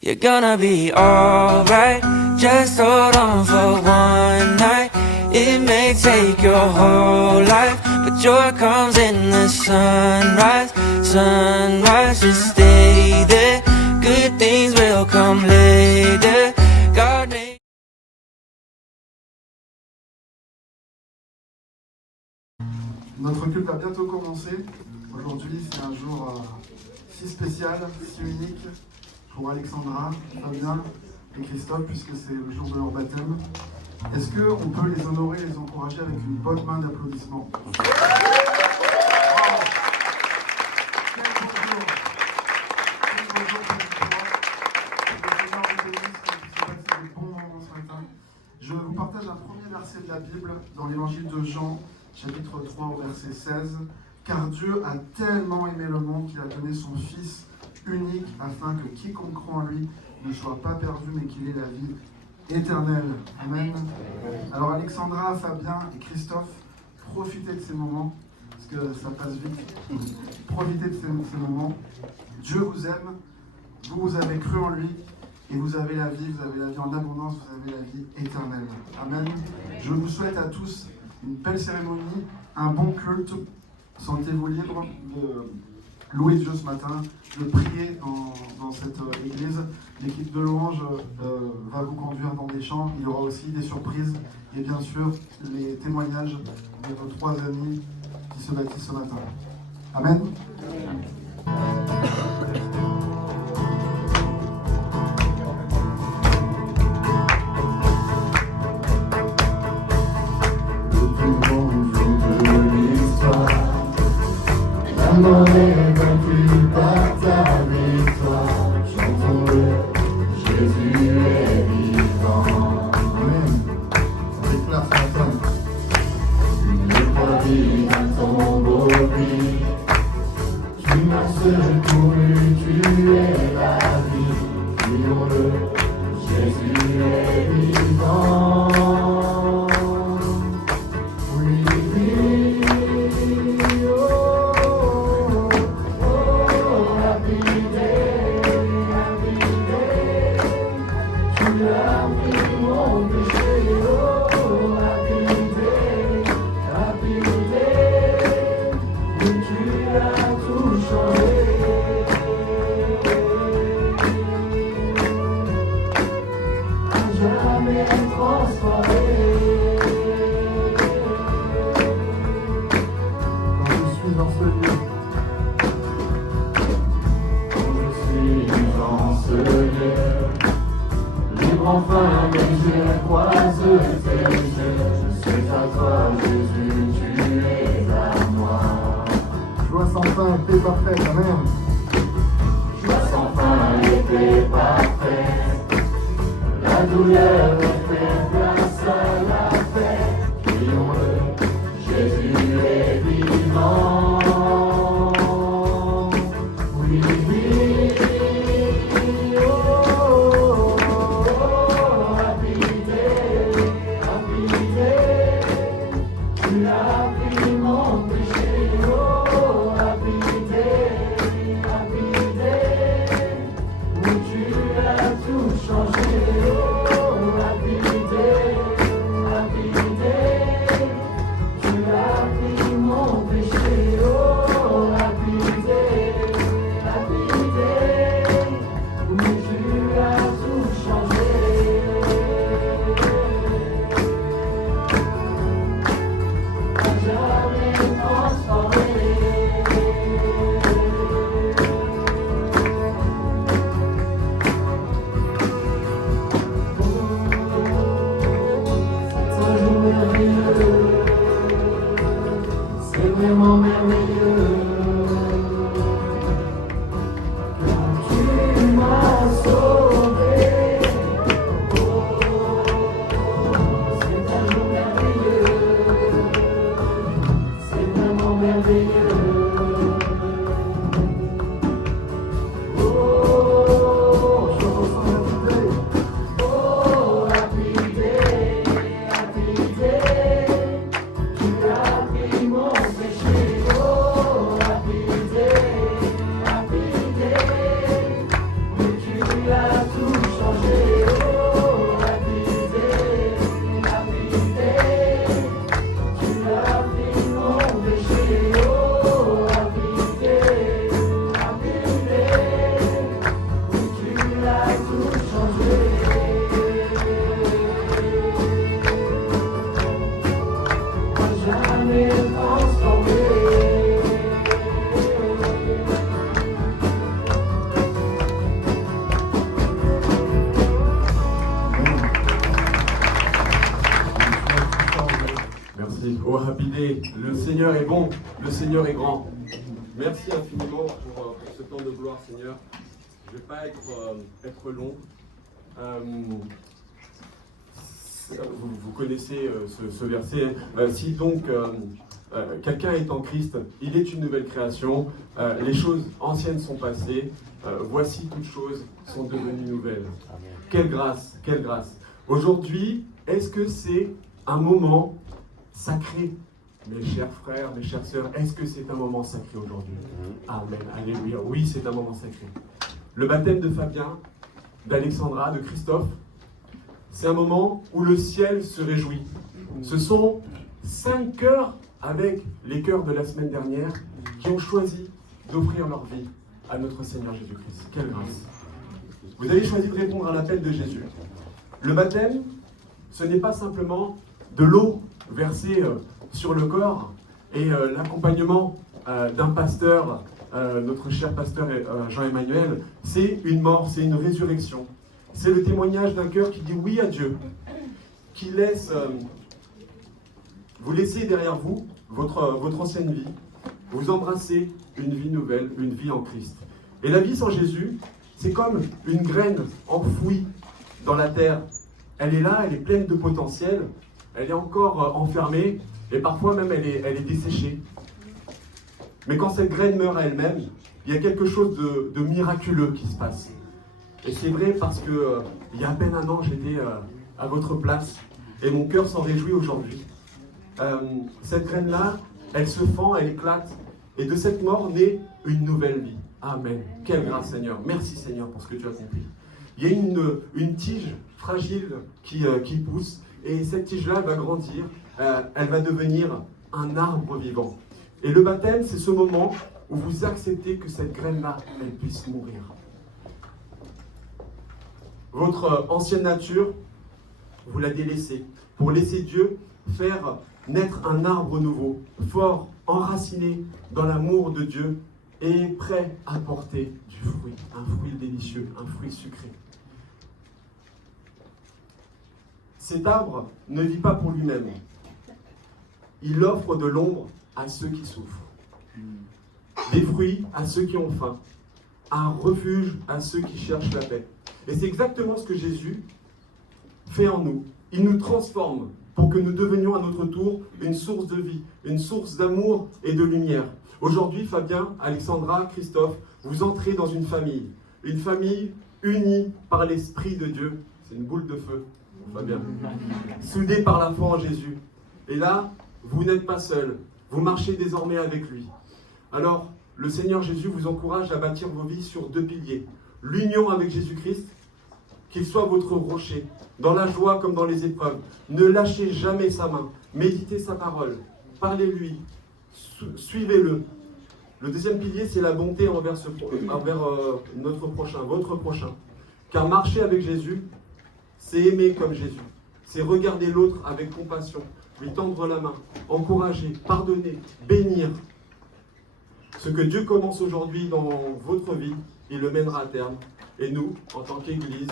You're gonna be alright, just hold on for one night. It may take your whole life, but joy comes in the sunrise. Sunrise, just stay there, good things will come later. God made... Notre culte va bientôt commencer. Aujourd'hui, c'est un jour si spécial, si unique pour Alexandra, Fabien et Christophe, puisque c'est le jour de leur baptême. Est-ce qu'on peut les honorer, les encourager avec une bonne main d'applaudissements? Je vous partage un premier verset de la Bible dans l'évangile de Jean, chapitre 3 au verset 16. Car Dieu a tellement aimé le monde qu'il a donné son Fils unique afin que quiconque croit en lui ne soit pas perdu mais qu'il ait la vie éternelle. Amen. Alors Alexandra, Fabien et Christophe, profitez de ces moments, parce que ça passe vite. Profitez de ces moments. Dieu vous aime, vous avez cru en lui, et vous avez la vie en abondance, vous avez la vie éternelle. Amen. Je vous souhaite à tous une belle cérémonie, un bon culte. Sentez-vous libre de louer Dieu ce matin, de prier dans cette église. L'équipe de louange va vous conduire dans des chants. Il y aura aussi des surprises et bien sûr les témoignages de vos 3 amis qui se baptisent ce matin. Amen. L'amour est vaincu par ta victoire, chantons-le, Jésus est vivant. Amen. On déclare ce matin. Une croix vide, un tombeau vide, tu m'as secouru, tu es la vie, crions-le, Jésus est vivant. Oui, oui, enfin mes yeux croisent tes yeux, je suis à toi Jésus, tu es à moi. Joie sans fin et paix parfaite. Amen. Joie sans fin et paix parfaite, la douleur fait place à la paix, crions-le, Jésus est vivant. Oui, oui. Oh, Happy Day, le Seigneur est bon, le Seigneur est grand. Merci infiniment pour ce temps de gloire, Seigneur. Je ne vais pas être long. Vous connaissez ce verset. Si donc quelqu'un est en Christ, il est une nouvelle création. Les choses anciennes sont passées. Voici toutes choses sont devenues nouvelles. Quelle grâce, quelle grâce. Aujourd'hui, est-ce que c'est un moment sacré, mes chers frères, mes chères sœurs? Est-ce que c'est un moment sacré aujourd'hui? Amen, alléluia. Oui, c'est un moment sacré. Le baptême de Fabien, d'Alexandra, de Christophe, c'est un moment où le ciel se réjouit. Ce sont 5 cœurs avec les cœurs de la semaine dernière qui ont choisi d'offrir leur vie à notre Seigneur Jésus-Christ. Quelle grâce! Vous avez choisi de répondre à l'appel de Jésus. Le baptême, ce n'est pas simplement de l'eau versée sur le corps et l'accompagnement d'un pasteur, notre cher pasteur Jean-Emmanuel. C'est une mort, c'est une résurrection. C'est le témoignage d'un cœur qui dit oui à Dieu, qui laisse, vous laissez derrière vous votre ancienne vie, vous embrassez une vie nouvelle, une vie en Christ. Et la vie sans Jésus, c'est comme une graine enfouie dans la terre. Elle est là, elle est pleine de potentiel, elle est encore enfermée, et parfois même elle est desséchée. Mais quand cette graine meurt à elle-même, il y a quelque chose de miraculeux qui se passe. Et c'est vrai parce que il y a à peine un an, j'étais à votre place, et mon cœur s'en réjouit aujourd'hui. Cette graine-là, elle se fend, elle éclate, et de cette mort naît une nouvelle vie. Amen. Quelle grâce, Seigneur. Merci, Seigneur, pour ce que tu as accompli. Il y a une tige fragile qui pousse, et cette tige-là va grandir, elle va devenir un arbre vivant. Et le baptême, c'est ce moment où vous acceptez que cette graine-là, elle puisse mourir. Votre ancienne nature, vous la délaissez pour laisser Dieu faire naître un arbre nouveau, fort, enraciné dans l'amour de Dieu et prêt à porter du fruit, un fruit délicieux, un fruit sucré. Cet arbre ne vit pas pour lui-même. Il offre de l'ombre à ceux qui souffrent, des fruits à ceux qui ont faim, un refuge à ceux qui cherchent la paix. Et c'est exactement ce que Jésus fait en nous. Il nous transforme pour que nous devenions à notre tour une source de vie, une source d'amour et de lumière. Aujourd'hui, Fabien, Alexandra, Christophe, vous entrez dans une famille unie par l'Esprit de Dieu. C'est une boule de feu, Fabien. Soudée par la foi en Jésus. Et là, vous n'êtes pas seul. Vous marchez désormais avec lui. Alors, le Seigneur Jésus vous encourage à bâtir vos vies sur 2 piliers. L'union avec Jésus-Christ, qu'il soit votre rocher, dans la joie comme dans les épreuves. Ne lâchez jamais sa main, méditez sa parole, parlez-lui, suivez-le. Le deuxième pilier, c'est la bonté envers notre prochain, votre prochain. Car marcher avec Jésus, c'est aimer comme Jésus. C'est regarder l'autre avec compassion, lui tendre la main, encourager, pardonner, bénir. Ce que Dieu commence aujourd'hui dans votre vie, il le mènera à terme. Et nous, en tant qu'Église,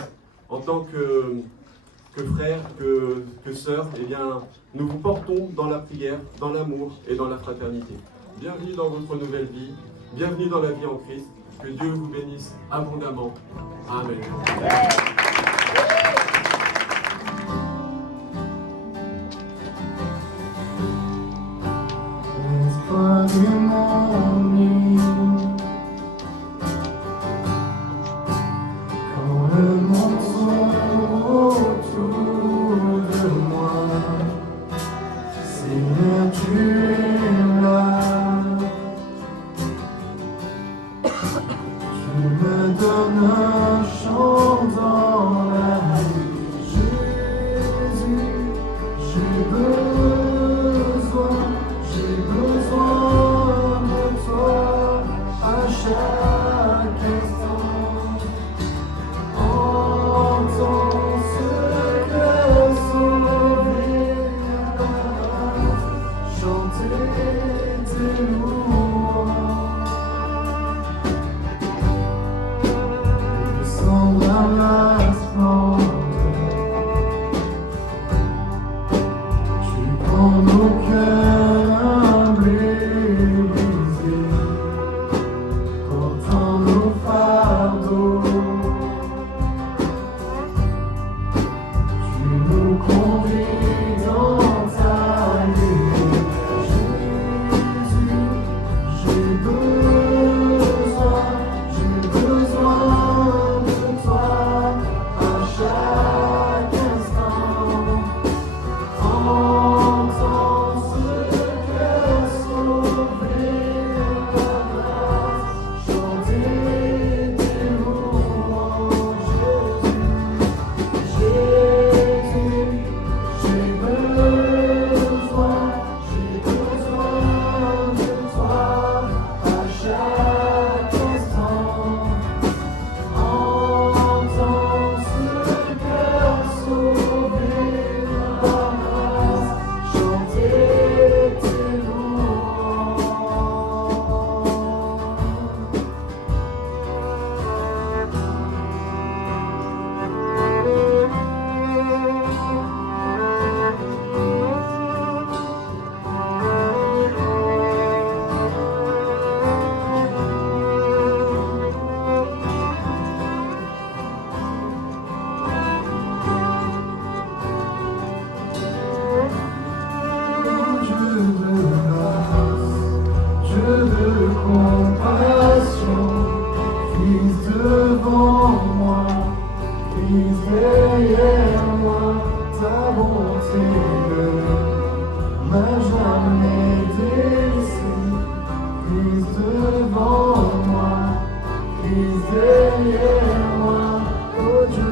en tant que frères, que sœurs, eh bien, nous vous portons dans la prière, dans l'amour et dans la fraternité. Bienvenue dans votre nouvelle vie, bienvenue dans la vie en Christ. Que Dieu vous bénisse abondamment. Amen. Donne un chant dans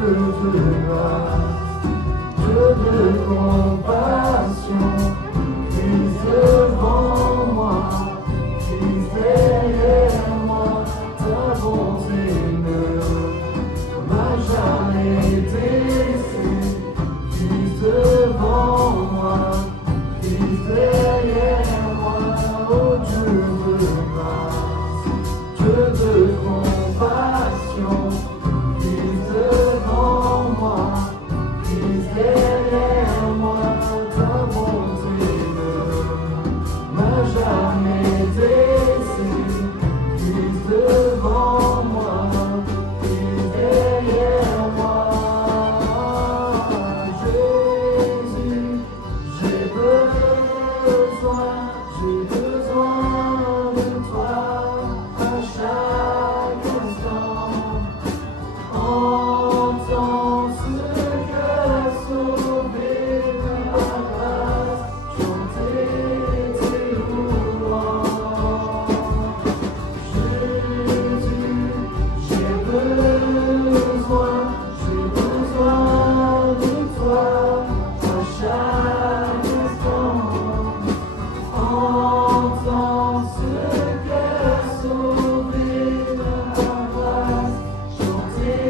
de grâce, Dieu de compassion, Christ devant moi, Christ derrière moi, ta bonté ne m'a jamais déçu. Christ devant moi, Christ derrière moi, oh Dieu de grâce, Dieu de compassion, Christ devant moi, Christ derrière moi, ta bonté ne m'a jamais déçu. Christ devant moi, Christ derrière moi. Jésus, j'ai besoin de toi à chaque instant. Entends ce cœur sauvé de ma grâce, chanter tes louanges. Jésus, j'ai besoin de toi à chaque instant. Entends ce cœur sauvé de ma grâce, chanter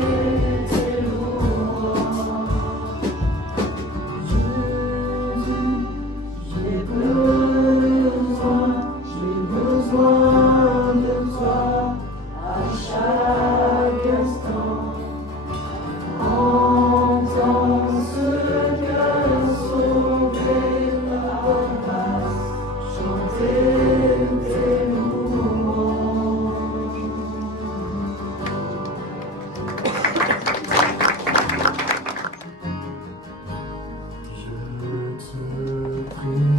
tes louanges. Jésus, j'ai besoin de toi à chaque instant. Entends ce cœur sauvé de ma grâce, chanter tes louanges. Je te prie,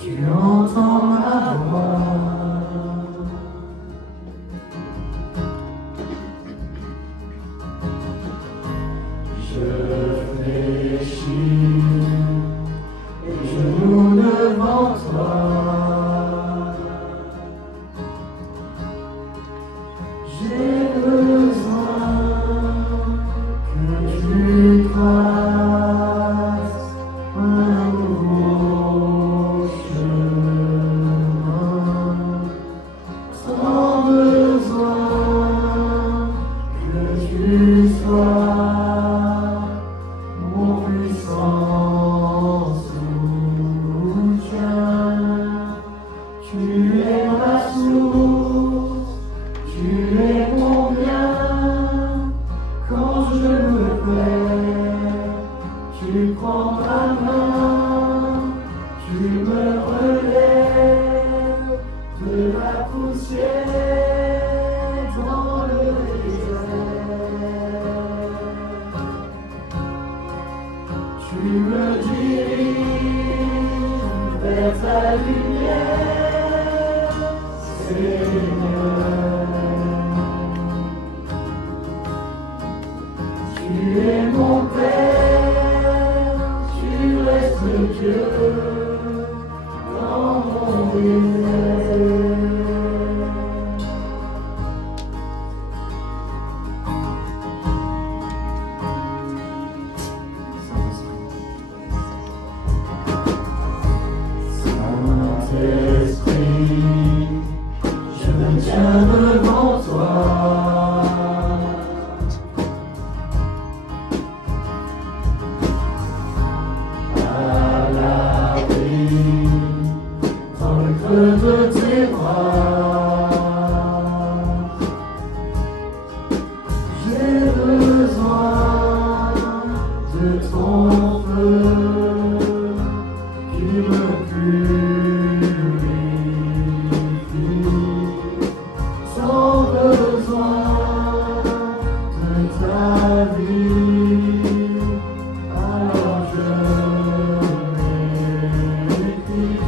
tu entends ma voix. Je fléchis les genoux devant toi. J'ai besoin que tu traces un nouveau chemin. Sans besoin que tu sois mon puissant soutien. Tu es ma source, tu es mon bien. Quand je me perds, tu prends ma main, tu me relèves de la poussière dans le désert. Tu me diriges vers ta lumière, Seigneur. Tu es mon Père, tu restes Dieu dans mon désert. Saint-Esprit, je me tiens devant toi. À l'abri, dans le creux de tes bras. J'ai besoin de ton feu qui me purifie, sans besoin de ta vie. Alors je m'écris,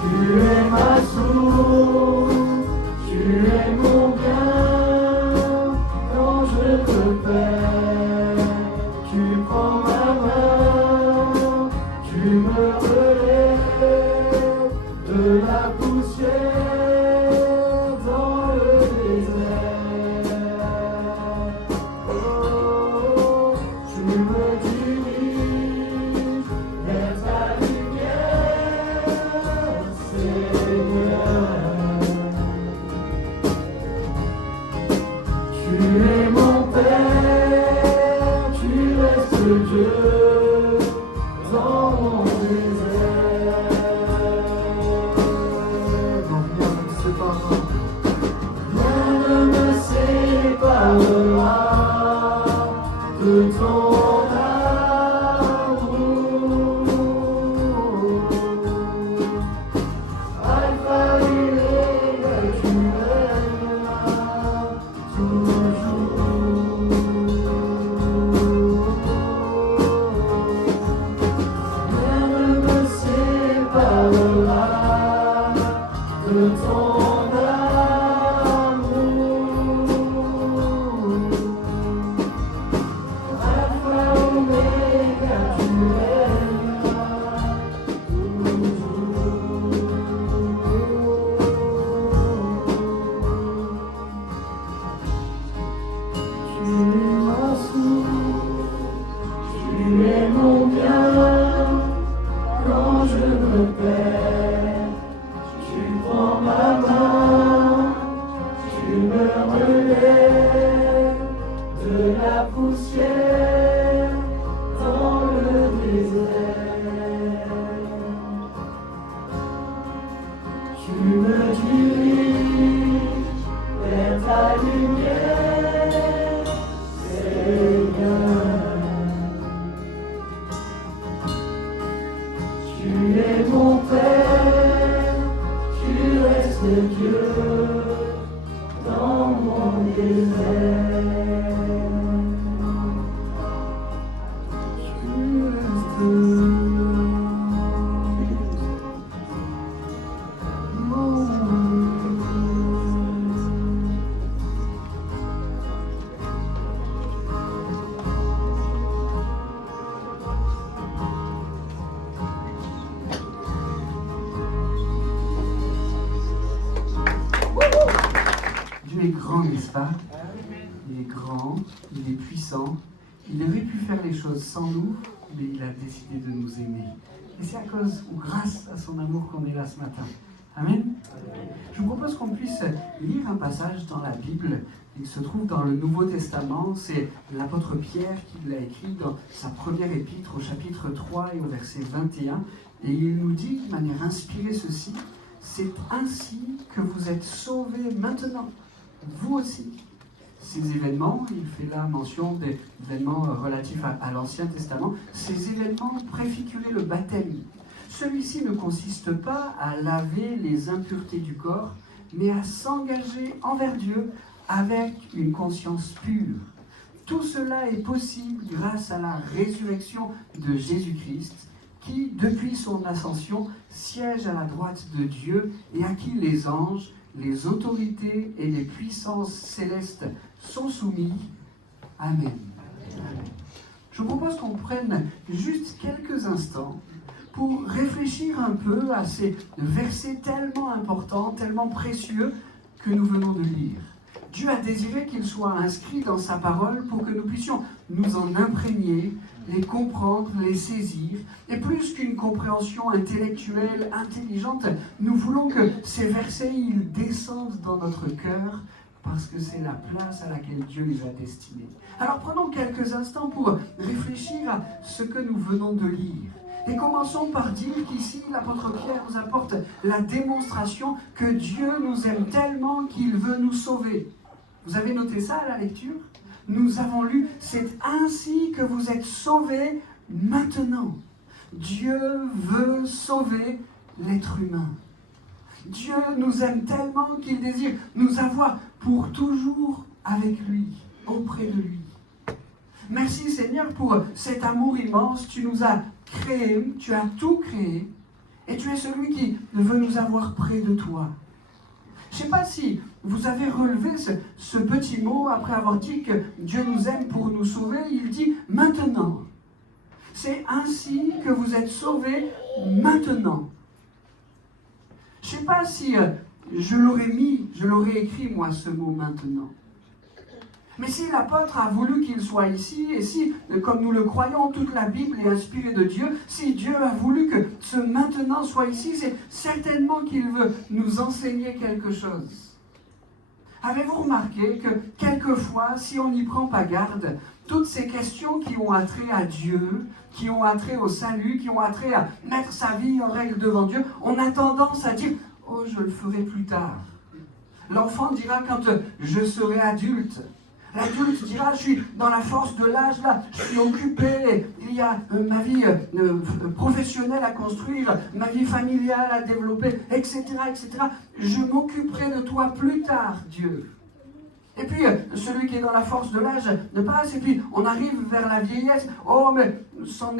tu es ma source, tu es mon bien. Quand je te perds, tu prends ma main, tu me relèves de la poussière dans le désert. ma source, tu es mon bien. Quand je me perds, tu prends ma main, tu me relèves de la poussière dans le désert. Tu me diriges vers ta lumière, Seigneur. Tu es mon Père, tu restes Dieu dans mon désert. Tu restes mon Dieu est grand, n'est-ce pas? Il est grand, il est puissant. Il aurait pu faire les choses sans nous, mais il a décidé de nous aimer. Et c'est à cause ou grâce à son amour qu'on est là ce matin. Amen. Je vous propose qu'on puisse lire un passage dans la Bible. Il se trouve dans le Nouveau Testament. C'est l'apôtre Pierre qui l'a écrit dans sa première épître au chapitre 3 et au verset 21. Et il nous dit de manière inspirée ceci: c'est ainsi que vous êtes sauvés maintenant, vous aussi. Ces événements, il fait là mention des événements relatifs à l'Ancien Testament, ces événements préfiguraient le baptême. Celui-ci ne consiste pas à laver les impuretés du corps, mais à s'engager envers Dieu avec une conscience pure. Tout cela est possible grâce à la résurrection de Jésus-Christ, qui, depuis son ascension, siège à la droite de Dieu et à qui les anges, les autorités et les puissances célestes sont soumis. Amen. Je vous propose qu'on prenne juste quelques instants pour réfléchir un peu à ces versets tellement importants, tellement précieux que nous venons de lire. Dieu a désiré qu'ils soient inscrits dans sa parole pour que nous puissions nous en imprégner, les comprendre, les saisir. Et plus qu'une compréhension intellectuelle, intelligente, nous voulons que ces versets, ils descendent dans notre cœur parce que c'est la place à laquelle Dieu les a destinés. Alors prenons quelques instants pour réfléchir à ce que nous venons de lire. Et commençons par dire qu'ici, l'apôtre Pierre nous apporte la démonstration que Dieu nous aime tellement qu'il veut nous sauver. Vous avez noté ça à la lecture? Nous avons lu, c'est ainsi que vous êtes sauvés maintenant. Dieu veut sauver l'être humain. Dieu nous aime tellement qu'il désire nous avoir pour toujours avec lui, auprès de lui. Merci Seigneur pour cet amour immense. Tu nous as créés, tu as tout créé, et tu es celui qui veut nous avoir près de toi. Je ne sais pas si vous avez relevé ce petit mot après avoir dit que Dieu nous aime pour nous sauver. Il dit maintenant. C'est ainsi que vous êtes sauvés maintenant. Je ne sais pas si je l'aurais écrit moi ce mot maintenant. Mais si l'apôtre a voulu qu'il soit ici, et si, comme nous le croyons, toute la Bible est inspirée de Dieu, si Dieu a voulu que ce maintenant soit ici, c'est certainement qu'il veut nous enseigner quelque chose. Avez-vous remarqué que quelquefois, si on n'y prend pas garde, toutes ces questions qui ont attrait à Dieu, qui ont attrait au salut, qui ont attrait à mettre sa vie en règle devant Dieu, on a tendance à dire « Oh, je le ferai plus tard ». L'enfant dira « Quand je serai adulte ». L'adulte dira, je suis dans la force de l'âge, là, je suis occupé, il y a ma vie professionnelle à construire, ma vie familiale à développer, etc., etc. Je m'occuperai de toi plus tard, Dieu. Et puis, celui qui est dans la force de l'âge ne passe, et puis on arrive vers la vieillesse. Oh, mais c'en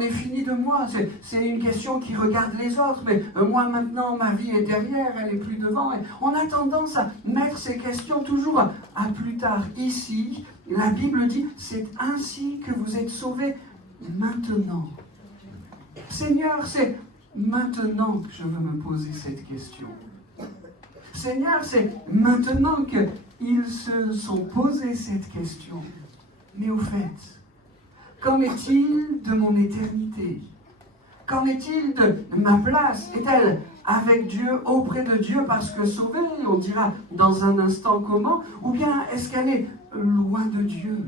est fini de moi. C'est une question qui regarde les autres, mais moi maintenant, ma vie est derrière, elle est plus devant. Et on a tendance à mettre ces questions toujours à plus tard. Ici, la Bible dit, c'est ainsi que vous êtes sauvés maintenant. Seigneur, c'est maintenant que je veux me poser cette question. Seigneur, c'est maintenant que ils se sont posé cette question. Mais au fait, qu'en est-il de mon éternité? Qu'en est-il de ma place? Est-elle avec Dieu, auprès de Dieu, parce que sauvée, on dira dans un instant comment? Ou bien est-ce qu'elle est loin de Dieu?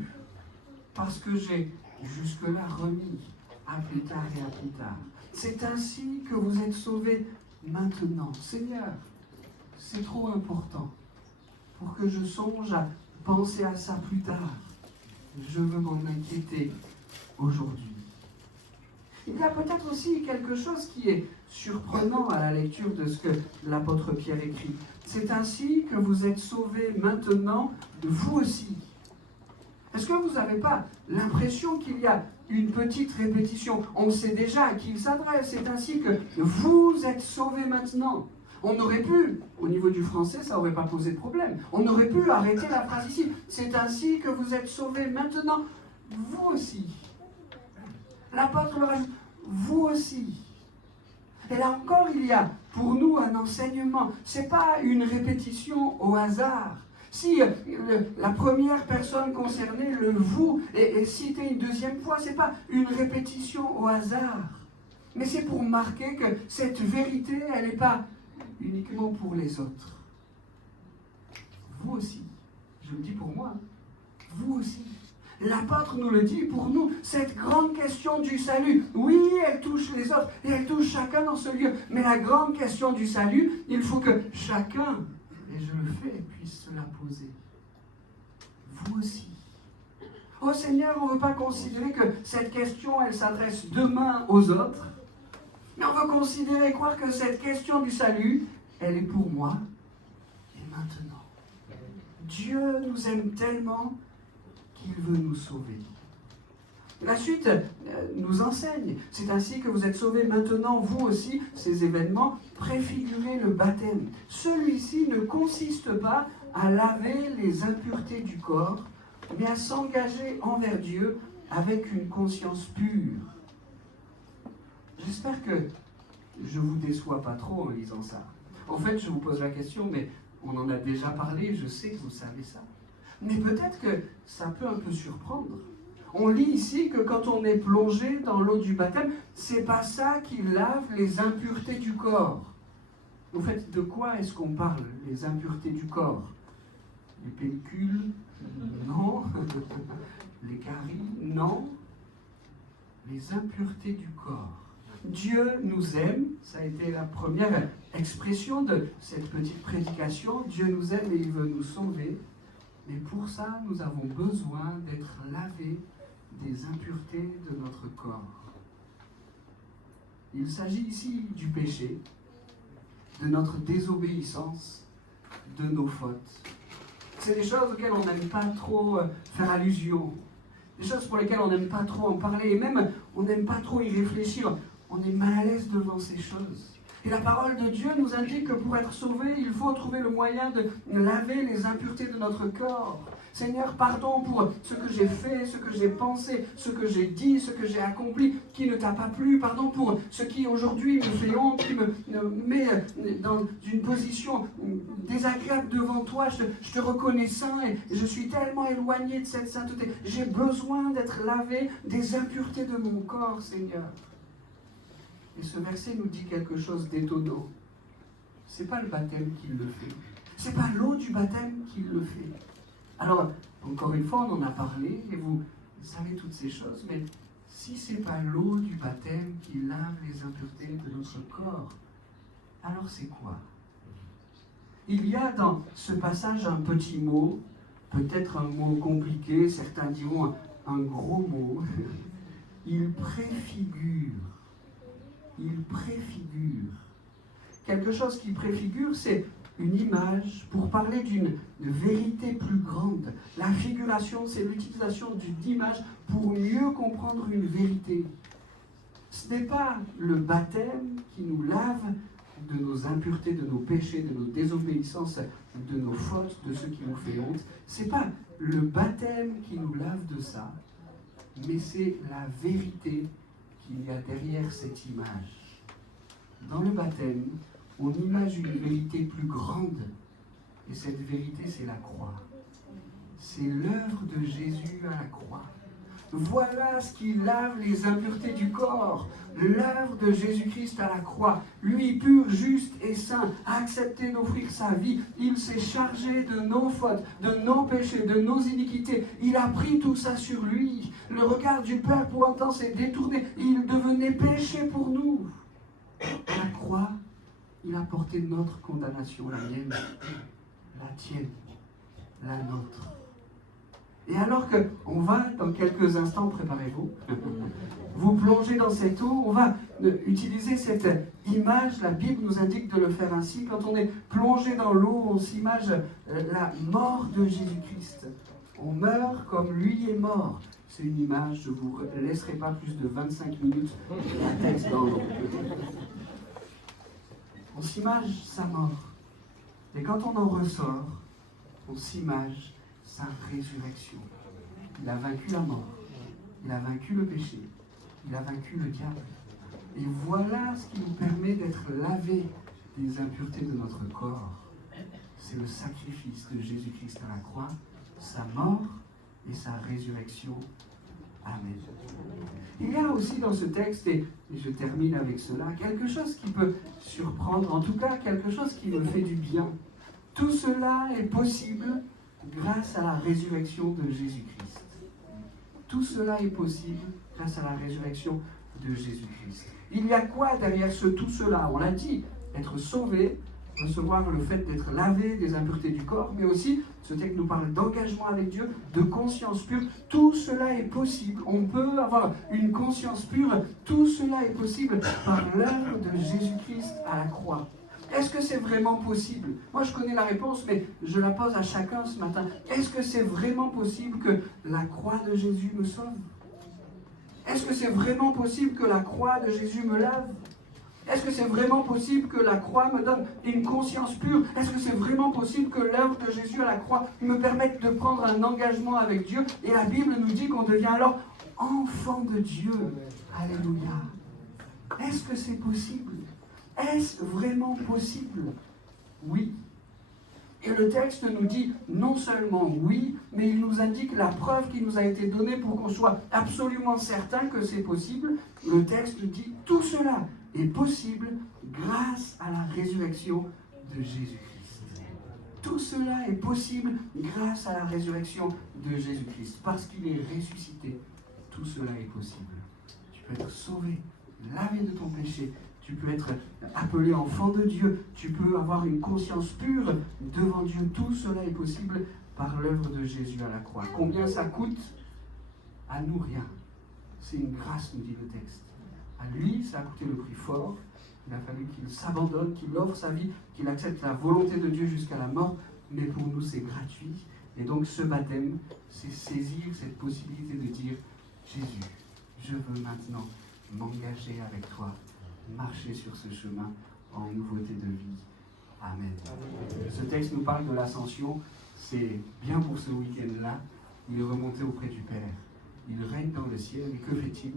Parce que j'ai jusque-là remis à plus tard et à plus tard. C'est ainsi que vous êtes sauvés maintenant. Seigneur, c'est trop important pour que je songe à penser à ça plus tard. Je veux m'en inquiéter aujourd'hui. Il y a peut-être aussi quelque chose qui est surprenant à la lecture de ce que l'apôtre Pierre écrit. C'est ainsi que vous êtes sauvés maintenant, vous aussi. Est-ce que vous n'avez pas l'impression qu'il y a une petite répétition? On sait déjà à qui il s'adresse. C'est ainsi que vous êtes sauvés maintenant. On aurait pu, au niveau du français, ça n'aurait pas posé de problème. On aurait pu arrêter la phrase ici. C'est ainsi que vous êtes sauvés maintenant, vous aussi. L'apôtre le rajoute, vous aussi. Et là encore, il y a pour nous un enseignement. Ce n'est pas une répétition au hasard. Si la première personne concernée, le vous, est citée une deuxième fois, ce n'est pas une répétition au hasard. Mais c'est pour marquer que cette vérité, elle n'est pas uniquement pour les autres. Vous aussi. Je le dis pour moi. Vous aussi. L'apôtre nous le dit pour nous, cette grande question du salut, oui, elle touche les autres et elle touche chacun dans ce lieu, mais la grande question du salut, il faut que chacun, et je le fais, puisse se la poser. Vous aussi. Oh Seigneur, on ne veut pas considérer que cette question, elle s'adresse demain aux autres, mais on veut considérer, croire que cette question du salut, elle est pour moi et maintenant. Dieu nous aime tellement qu'il veut nous sauver. La suite nous enseigne, c'est ainsi que vous êtes sauvés maintenant, vous aussi, ces événements, préfigurez le baptême. Celui-ci ne consiste pas à laver les impuretés du corps, mais à s'engager envers Dieu avec une conscience pure. J'espère que je ne vous déçois pas trop en lisant ça. En fait, je vous pose la question, mais on en a déjà parlé, je sais que vous savez ça. Mais peut-être que ça peut un peu surprendre. On lit ici que quand on est plongé dans l'eau du baptême, c'est pas ça qui lave les impuretés du corps. Au fait, de quoi est-ce qu'on parle, les impuretés du corps? Les pellicules? Non. Les caries? Non. Les impuretés du corps. Dieu nous aime, ça a été la première expression de cette petite prédication. Dieu nous aime et il veut nous sauver. Mais pour ça, nous avons besoin d'être lavés des impuretés de notre corps. Il s'agit ici du péché, de notre désobéissance, de nos fautes. C'est des choses auxquelles on n'aime pas trop faire allusion, des choses pour lesquelles on n'aime pas trop en parler, et même on n'aime pas trop y réfléchir. On est mal à l'aise devant ces choses. Et la parole de Dieu nous indique que pour être sauvé, il faut trouver le moyen de laver les impuretés de notre corps. Seigneur, pardon pour ce que j'ai fait, ce que j'ai pensé, ce que j'ai dit, ce que j'ai accompli, qui ne t'a pas plu. Pardon pour ce qui aujourd'hui me fait honte, qui me met dans une position désagréable devant toi. Je te reconnais saint et je suis tellement éloigné de cette sainteté. J'ai besoin d'être lavé des impuretés de mon corps, Seigneur. Et ce verset nous dit quelque chose d'étonnant. Ce n'est pas le baptême qui le fait. Ce n'est pas l'eau du baptême qui le fait. Alors, encore une fois, on en a parlé, et vous savez toutes ces choses, mais si ce n'est pas l'eau du baptême qui lave les impuretés de notre corps, alors c'est quoi? Il y a dans ce passage un petit mot, peut-être un mot compliqué, certains diront un gros mot. Il préfigure. Il préfigure. Quelque chose qui préfigure, c'est une image pour parler d'une vérité plus grande. La figuration, c'est l'utilisation d'image pour mieux comprendre une vérité. Ce n'est pas le baptême qui nous lave de nos impuretés, de nos péchés, de nos désobéissances, de nos fautes, de ce qui nous fait honte. Ce n'est pas le baptême qui nous lave de ça, mais c'est la vérité qu'il y a derrière cette image. Dans le baptême, on image une vérité plus grande. Et cette vérité, c'est la croix. C'est l'œuvre de Jésus à la croix. Voilà ce qui lave les impuretés du corps. L'œuvre de Jésus-Christ à la croix. Lui, pur, juste et saint, a accepté d'offrir sa vie. Il s'est chargé de nos fautes, de nos péchés, de nos iniquités. Il a pris tout ça sur lui. Le regard du Père pour un temps s'est détourné. Il devenait péché pour nous. À la croix, il a porté notre condamnation, la mienne, la tienne, la nôtre. Et alors qu'on va, dans quelques instants, préparez-vous, vous plonger dans cette eau, on va utiliser cette image, la Bible nous indique de le faire ainsi. Quand on est plongé dans l'eau, on s'image la mort de Jésus-Christ. On meurt comme lui est mort. C'est une image, je ne vous laisserai pas plus de 25 minutes un texte dans l'eau. On s'image sa mort. Et quand on en ressort, on s'image sa résurrection. Il a vaincu la mort, il a vaincu le péché, il a vaincu le diable. Et voilà ce qui nous permet d'être lavés des impuretés de notre corps. C'est le sacrifice de Jésus-Christ à la croix, sa mort et sa résurrection. Amen. Il y a aussi dans ce texte, et je termine avec cela, quelque chose qui peut surprendre, en tout cas quelque chose qui me fait du bien. Tout cela est possible grâce à la résurrection de Jésus-Christ. Tout cela est possible grâce à la résurrection de Jésus-Christ. Il y a quoi derrière ce tout cela? On l'a dit, être sauvé, recevoir le fait d'être lavé des impuretés du corps, mais aussi, ce texte nous parle d'engagement avec Dieu, de conscience pure. Tout cela est possible. On peut avoir une conscience pure. Tout cela est possible par l'œuvre de Jésus-Christ à la croix. Est-ce que c'est vraiment possible? Moi, je connais la réponse, mais je la pose à chacun ce matin. Est-ce que c'est vraiment possible que la croix de Jésus me sauve? Est-ce que c'est vraiment possible que la croix de Jésus me lave? Est-ce que c'est vraiment possible que la croix me donne une conscience pure? Est-ce que c'est vraiment possible que l'œuvre de Jésus à la croix me permette de prendre un engagement avec Dieu? Et la Bible nous dit qu'on devient alors enfant de Dieu. Alléluia. Est-ce que c'est possible? Est-ce vraiment possible? Oui. Et le texte nous dit non seulement oui, mais il nous indique la preuve qui nous a été donnée pour qu'on soit absolument certain que c'est possible. Le texte dit tout cela est possible grâce à la résurrection de Jésus-Christ. Tout cela est possible grâce à la résurrection de Jésus-Christ. Parce qu'il est ressuscité, tout cela est possible. Tu peux être sauvé, lavé de ton péché. Tu peux être appelé enfant de Dieu. Tu peux avoir une conscience pure devant Dieu. Tout cela est possible par l'œuvre de Jésus à la croix. Combien ça coûte? À nous, rien. C'est une grâce, nous dit le texte. À lui, ça a coûté le prix fort. Il a fallu qu'il s'abandonne, qu'il offre sa vie, qu'il accepte la volonté de Dieu jusqu'à la mort. Mais pour nous, c'est gratuit. Et donc, ce baptême, c'est saisir cette possibilité de dire Jésus, je veux maintenant m'engager avec toi, marcher sur ce chemin en nouveauté de vie. Amen. Ce texte nous parle de l'ascension. C'est bien pour ce week-end-là. Il est remonté auprès du Père. Il règne dans le ciel. Et que fait-il?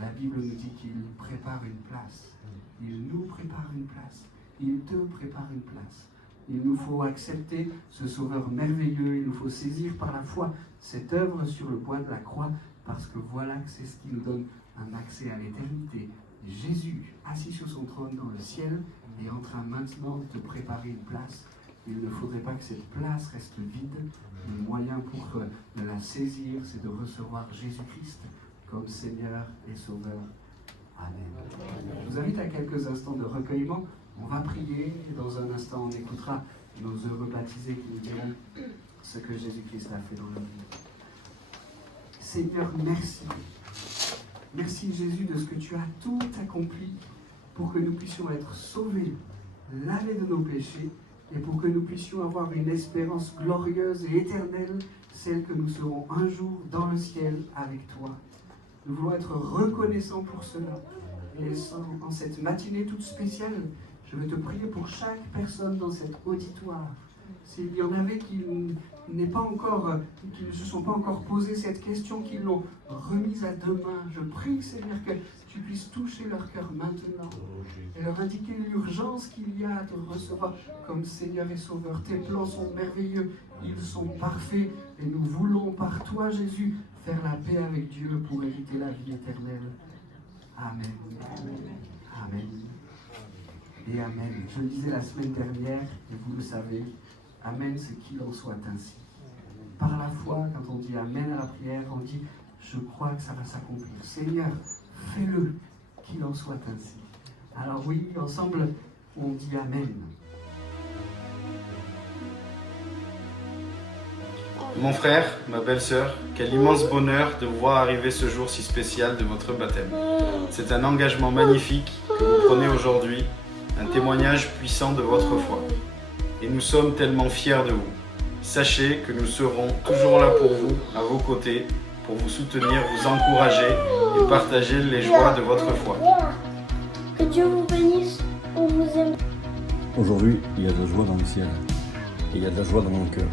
La Bible nous dit qu'il prépare une place. Il nous prépare une place. Il te prépare une place. Il nous faut accepter ce Sauveur merveilleux. Il nous faut saisir par la foi cette œuvre sur le bois de la croix, parce que voilà que c'est ce qui nous donne un accès à l'éternité. Jésus, assis sur son trône dans le ciel, est en train maintenant de préparer une place. Il ne faudrait pas que cette place reste vide. Le moyen pour la saisir, c'est de recevoir Jésus-Christ comme Seigneur et Sauveur. Amen. Je vous invite à quelques instants de recueillement. On va prier et dans un instant, on écoutera nos heureux baptisés qui nous diront ce que Jésus-Christ a fait dans leur vie. Seigneur, merci. Merci Jésus de ce que tu as tout accompli pour que nous puissions être sauvés, lavés de nos péchés et pour que nous puissions avoir une espérance glorieuse et éternelle, celle que nous serons un jour dans le ciel avec toi. Nous voulons être reconnaissants pour cela. Et en cette matinée toute spéciale, je veux te prier pour chaque personne dans cet auditoire. S'il y en avait qui ne se sont pas encore posé cette question, qui l'ont remise à demain, je prie, Seigneur, que tu puisses toucher leur cœur maintenant et leur indiquer l'urgence qu'il y a à te recevoir comme Seigneur et Sauveur. Tes plans sont merveilleux, ils sont parfaits et nous voulons par toi, Jésus, faire la paix avec Dieu pour hériter la vie éternelle. Amen. Amen. Et Amen. Je le disais la semaine dernière, et vous le savez, Amen, c'est qu'il en soit ainsi. Par la foi, quand on dit Amen à la prière, on dit je crois que ça va s'accomplir. Seigneur, fais-le, qu'il en soit ainsi. Alors oui, ensemble, on dit Amen. Mon frère, ma belle-sœur, quel immense bonheur de vous voir arriver ce jour si spécial de votre baptême. C'est un engagement magnifique que vous prenez aujourd'hui, un témoignage puissant de votre foi. Et nous sommes tellement fiers de vous. Sachez que nous serons toujours là pour vous, à vos côtés, pour vous soutenir, vous encourager et partager les joies de votre foi. Que Dieu vous bénisse, on vous aime. Aujourd'hui, il y a de la joie dans le ciel. Et il y a de la joie dans mon cœur.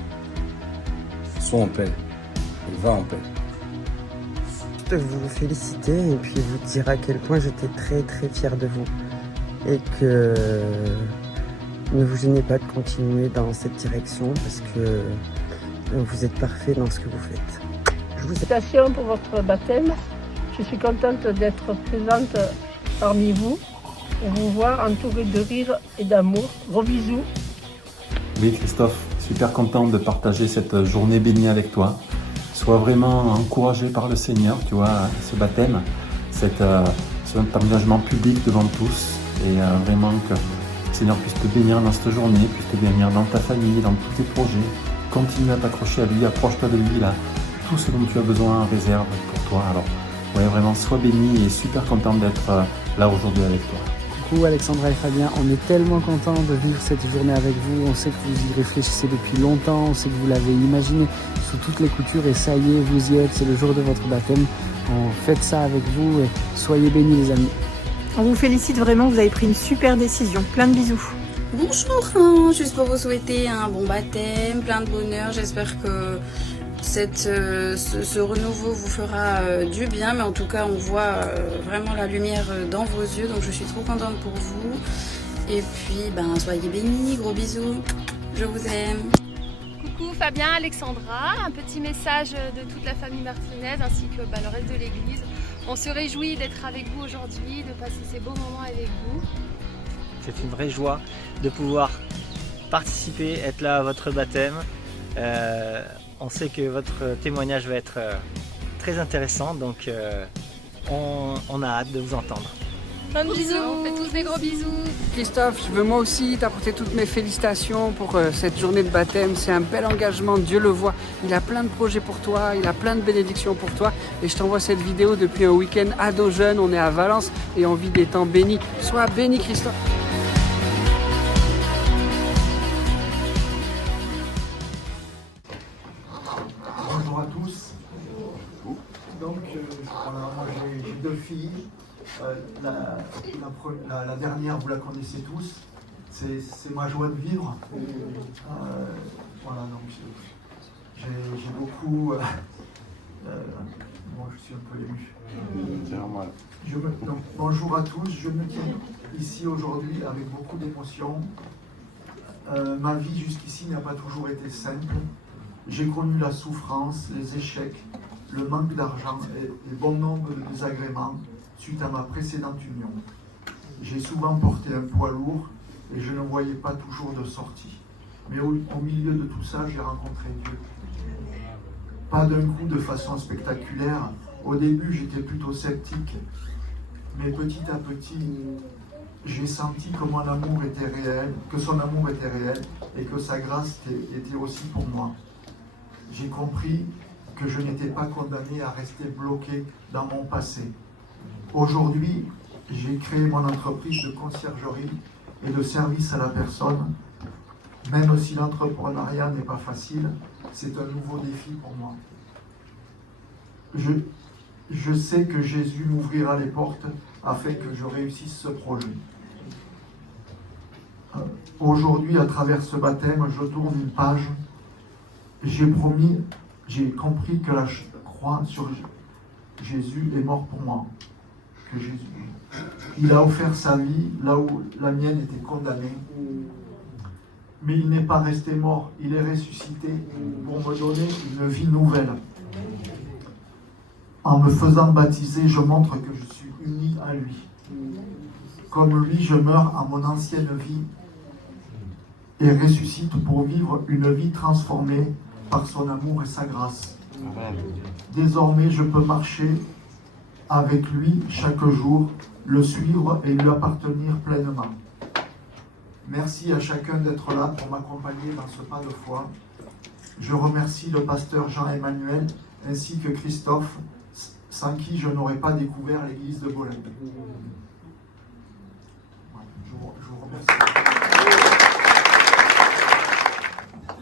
Sois en paix. Et va en paix. Je veux vous féliciter et puis vous dire à quel point j'étais très très fière de vous. Et que ne vous gênez pas de continuer dans cette direction parce que vous êtes parfait dans ce que vous faites. Félicitations pour votre baptême. Je suis contente d'être présente parmi vous pour vous voir entouré de rire et d'amour. Gros bisous. Oui Christophe, super content de partager cette journée bénie avec toi. Sois vraiment encouragé par le Seigneur, tu vois, ce baptême, cet engagement public devant tous et vraiment que le Seigneur puisse te bénir dans cette journée, puisse te bénir dans ta famille, dans tous tes projets. Continue à t'accrocher à lui, approche-toi de lui, il a tout ce dont tu as besoin en réserve pour toi. Alors, ouais, vraiment, sois béni et super content d'être là aujourd'hui avec toi. Coucou Alexandra et Fabien, on est tellement contents de vivre cette journée avec vous. On sait que vous y réfléchissez depuis longtemps, on sait que vous l'avez imaginé sous toutes les coutures et ça y est, vous y êtes, c'est le jour de votre baptême. On fête ça avec vous et soyez bénis les amis. On vous félicite vraiment, vous avez pris une super décision. Plein de bisous. Bonjour, juste pour vous souhaiter un bon baptême, plein de bonheur. J'espère que ce renouveau vous fera du bien, mais en tout cas on voit vraiment la lumière dans vos yeux, donc je suis trop contente pour vous. Et puis soyez bénis, gros bisous, je vous aime. Coucou Fabien, Alexandra, un petit message de toute la famille Martinez ainsi que le reste de l'église. On se réjouit d'être avec vous aujourd'hui, de passer ces beaux moments avec vous. C'est une vraie joie de pouvoir participer, être là à votre baptême. On sait que votre témoignage va être très intéressant, donc on a hâte de vous entendre. Plein de bisous, on fait tous des gros bisous. Christophe, je veux moi aussi t'apporter toutes mes félicitations pour cette journée de baptême. C'est un bel engagement, Dieu le voit. Il a plein de projets pour toi, il a plein de bénédictions pour toi. Et je t'envoie cette vidéo depuis un week-end ado jeune. On est à Valence et on vit des temps bénis. Sois béni Christophe. Bonjour à tous. Donc, voilà, moi j'ai deux filles. La dernière, vous la connaissez tous. C'est ma joie de vivre. Voilà, donc j'ai beaucoup. Moi, je suis un peu ému. Donc, bonjour à tous. Je me tiens ici aujourd'hui avec beaucoup d'émotion. Ma vie jusqu'ici n'a pas toujours été simple. J'ai connu la souffrance, les échecs, le manque d'argent et bon nombre de désagréments suite à ma précédente union. J'ai souvent porté un poids lourd et je ne voyais pas toujours de sortie. Mais au milieu de tout ça, j'ai rencontré Dieu. Pas d'un coup de façon spectaculaire. Au début, j'étais plutôt sceptique. Mais petit à petit, j'ai senti que mon amour était réel, que son amour était réel et que sa grâce était aussi pour moi. J'ai compris que je n'étais pas condamné à rester bloqué dans mon passé. Aujourd'hui, j'ai créé mon entreprise de conciergerie et de service à la personne. Même si l'entrepreneuriat n'est pas facile, c'est un nouveau défi pour moi. Je sais que Jésus m'ouvrira les portes afin que je réussisse ce projet. Aujourd'hui, à travers ce baptême, je tourne une page. J'ai compris que la croix sur Jésus est mort pour moi. Que Jésus, il a offert sa vie là où la mienne était condamnée. Mais il n'est pas resté mort, il est ressuscité pour me donner une vie nouvelle. En me faisant baptiser, je montre que je suis uni à lui. Comme lui, je meurs à mon ancienne vie et ressuscite pour vivre une vie transformée par son amour et sa grâce. Désormais, je peux marcher avec lui chaque jour, le suivre et lui appartenir pleinement. Merci à chacun d'être là pour m'accompagner dans ce pas de foi. Je remercie le pasteur Jean-Emmanuel ainsi que Christophe, sans qui je n'aurais pas découvert l'église de Bologne. Je vous remercie.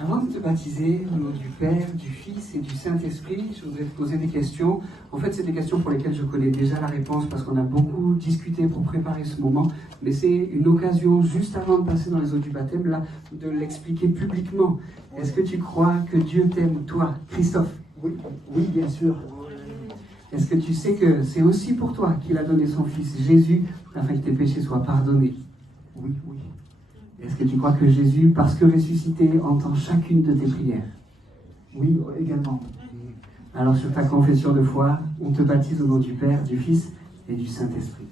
Avant de te baptiser au nom du Père, du Fils et du Saint-Esprit, je voudrais te poser des questions. En fait, c'est des questions pour lesquelles je connais déjà la réponse parce qu'on a beaucoup discuté pour préparer ce moment. Mais c'est une occasion, juste avant de passer dans les eaux du baptême, là, de l'expliquer publiquement. Est-ce que tu crois que Dieu t'aime, toi, Christophe? Oui, oui, bien sûr. Est-ce que tu sais que c'est aussi pour toi qu'il a donné son Fils Jésus afin que tes péchés soient pardonnés? Oui, oui. Est-ce que tu crois que Jésus, parce que ressuscité, entend chacune de tes prières? Oui, également. Alors sur ta confession de foi, on te baptise au nom du Père, du Fils et du Saint-Esprit.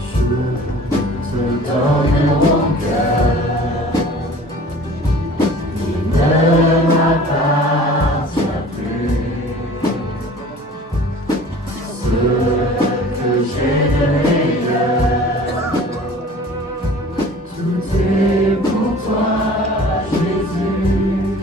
Je te donne mon cœur, il ne m'appartient plus. Ce que j'ai de meilleur, tout est pour toi, Jésus.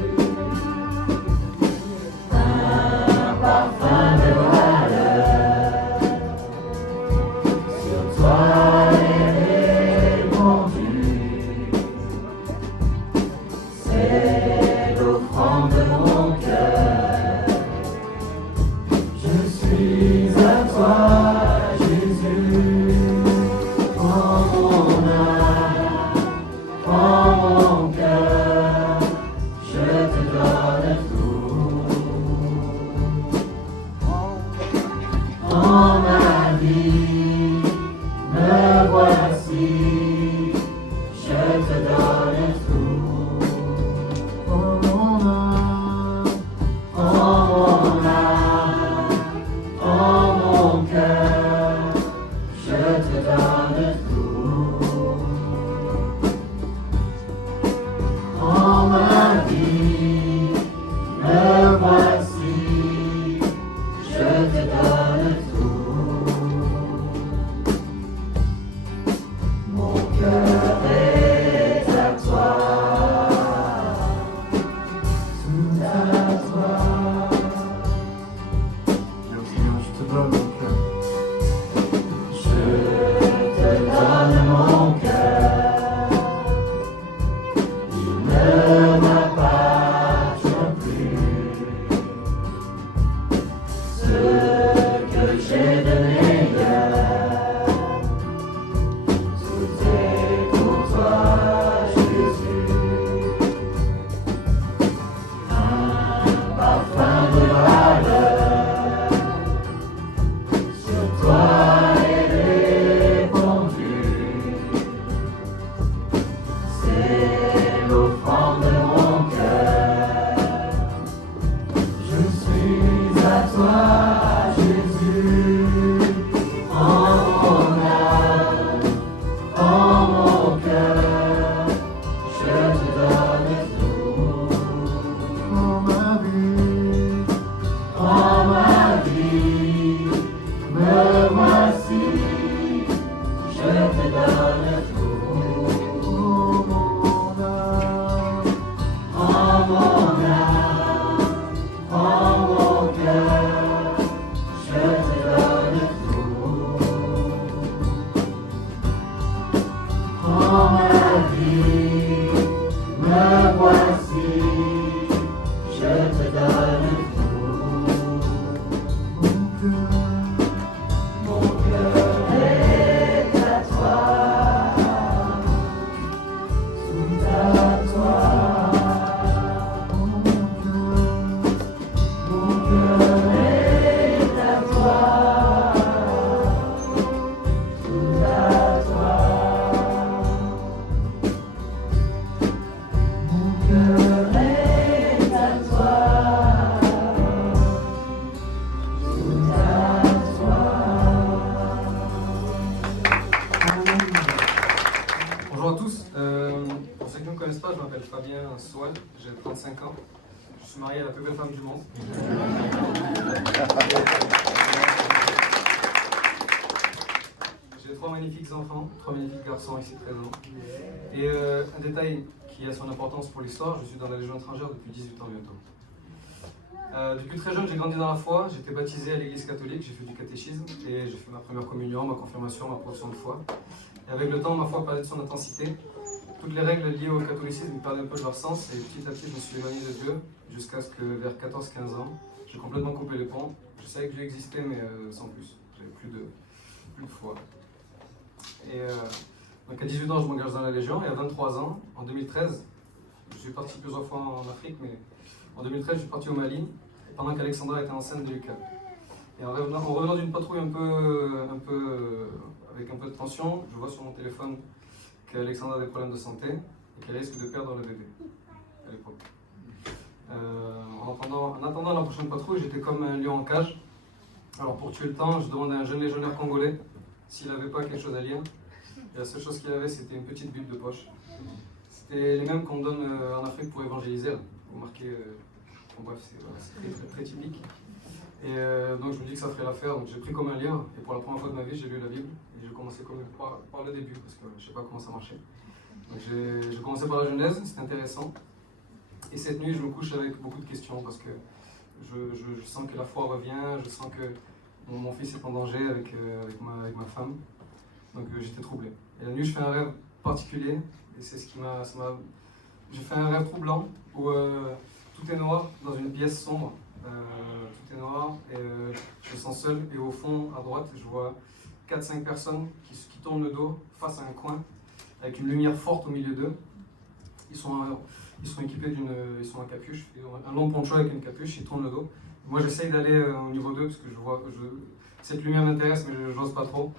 pour ceux qui ne me connaissent pas, je m'appelle Fabien Souel, j'ai 35 ans. Je suis marié à la plus belle femme du monde. J'ai 3 magnifiques enfants, 3 magnifiques garçons ici présents. Et un détail qui a son importance pour l'histoire, je suis dans la Légion étrangère depuis 18 ans bientôt. Depuis très jeune, j'ai grandi dans la foi, j'ai été baptisé à l'église catholique, j'ai fait du catéchisme et j'ai fait ma première communion, ma confirmation, ma profession de foi. Et avec le temps, ma foi perdait de son intensité. Toutes les règles liées au catholicisme perdaient un peu de leur sens et petit à petit, je me suis éloigné de Dieu jusqu'à ce que vers 14-15 ans, j'ai complètement coupé les ponts. Je savais que Dieu existait, mais sans plus. J'avais plus de foi. Et donc à 18 ans, je m'engage dans la Légion et à 23 ans, en 2013, je suis parti plusieurs fois en Afrique, mais en 2013, je suis parti au Mali pendant qu'Alexandra était enceinte de Lucas. Et en revenant d'une patrouille avec un peu de tension, je vois sur mon téléphone qu'Alexandra a des problèmes de santé et qu'elle risque de perdre le bébé à l'époque. En attendant la prochaine patrouille, j'étais comme un lion en cage. Alors pour tuer le temps, je demandais à un jeune légionnaire congolais s'il n'avait pas quelque chose à lire. Et la seule chose qu'il avait, c'était une petite Bible de poche. C'était les mêmes qu'on donne en Afrique pour évangéliser. Vous marquez, bref, c'est très typique. Et donc je me dis que ça ferait l'affaire, donc j'ai pris comme un livre. Et pour la première fois de ma vie, j'ai lu la Bible. Et j'ai commencé par le début, parce que je ne sais pas comment ça marchait. Donc j'ai commencé par la Genèse, c'était intéressant. Et cette nuit, je me couche avec beaucoup de questions, parce que je sens que la foi revient, je sens que mon fils est en danger avec ma femme. Donc j'étais troublé. Et la nuit, je fais un rêve particulier, et c'est ce qui m'a... J'ai fait un rêve troublant, où tout est noir, dans une pièce sombre. Tout est noir, et je me sens seul, et au fond, à droite, je vois 4-5 personnes qui tournent le dos face à un coin, avec une lumière forte au milieu d'eux. Ils sont équipés ils sont en capuche, un long poncho avec une capuche, ils tournent le dos. Moi j'essaye d'aller au niveau 2 parce que je vois que cette lumière m'intéresse, mais je n'ose pas trop.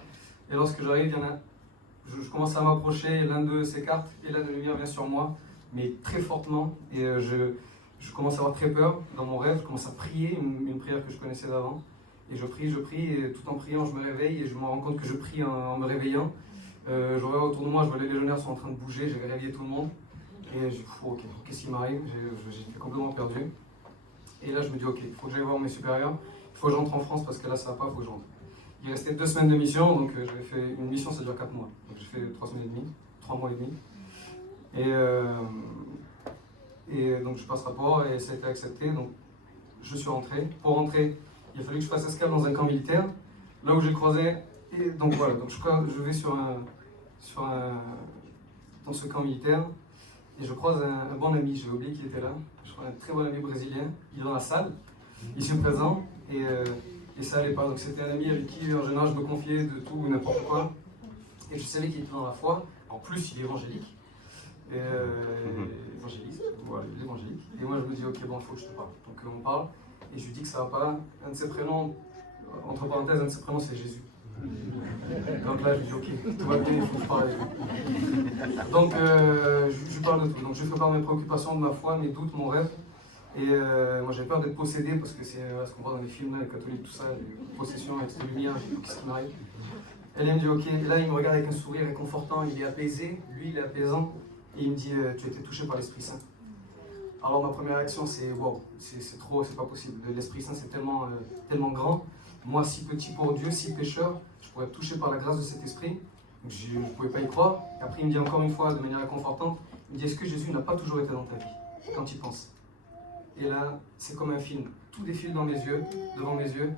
Et lorsque j'arrive, je commence à m'approcher, l'un d'eux s'écarte, et là la lumière vient sur moi, mais très fortement, et je commence à avoir très peur dans mon rêve, je commence à prier, une prière que je connaissais d'avant. Et je prie, et tout en priant, je me réveille, et je me rends compte que je prie en me réveillant. Je regarde autour de moi, je vois les légionnaires sont en train de bouger, j'ai réveillé tout le monde. Et je dis, ok, qu'est-ce qui m'arrive? J'étais complètement perdu. Et là, je me dis, ok, il faut que j'aille voir mes supérieurs, il faut que j'entre en France parce que là, ça va pas, il faut que je rentre. Il restait 2 semaines de mission, donc j'avais fait une mission, ça dure 4 mois. Donc j'ai fait 3 semaines et demie, 3 mois et demi. Et donc je passe rapport et ça a été accepté, donc je suis rentré. Pour rentrer, il a fallu que je fasse escale dans un camp militaire, là où j'ai croisé. Et donc voilà, donc je vais dans ce camp militaire. Et je croise un bon ami, j'ai oublié qu'il était là, je crois un très bon ami brésilien, il est dans la salle, ici présent, et ça allait pas. Donc c'était un ami avec qui en général je me confiais de tout ou n'importe quoi, et je savais qu'il était dans la foi, en plus il est évangélique, évangéliste, voilà, il est évangélique, et moi je me dis ok bon il faut que je te parle. Donc on parle, et je lui dis que ça va pas, un de ses prénoms, entre parenthèses, un de ses prénoms c'est Jésus. Donc là, je dis ok, tout va bien, il faut que je parle avec lui. Donc, je parle de tout. Donc, je fais part de mes préoccupations, de ma foi, mes doutes, mon rêve. Et moi, j'ai peur d'être possédé parce que c'est ce qu'on voit dans les films, les catholiques, tout ça, les possessions avec ces lumières, je dis qu'est-ce qui m'arrive. Elle me dit ok, et là, il me regarde avec un sourire réconfortant, il est apaisé, lui, il est apaisant, et il me dit tu as été touché par l'Esprit Saint. Alors, ma première réaction, c'est wow, c'est trop, c'est pas possible. L'Esprit Saint, c'est tellement grand. Moi, si petit pour Dieu, si pécheur, je pourrais être touché par la grâce de cet esprit. Donc, je ne pouvais pas y croire. Après, il me dit encore une fois, de manière réconfortante, il me dit, est-ce que Jésus n'a pas toujours été dans ta vie, quand il pense? Et là, c'est comme un film. Tout défile dans mes yeux, devant mes yeux.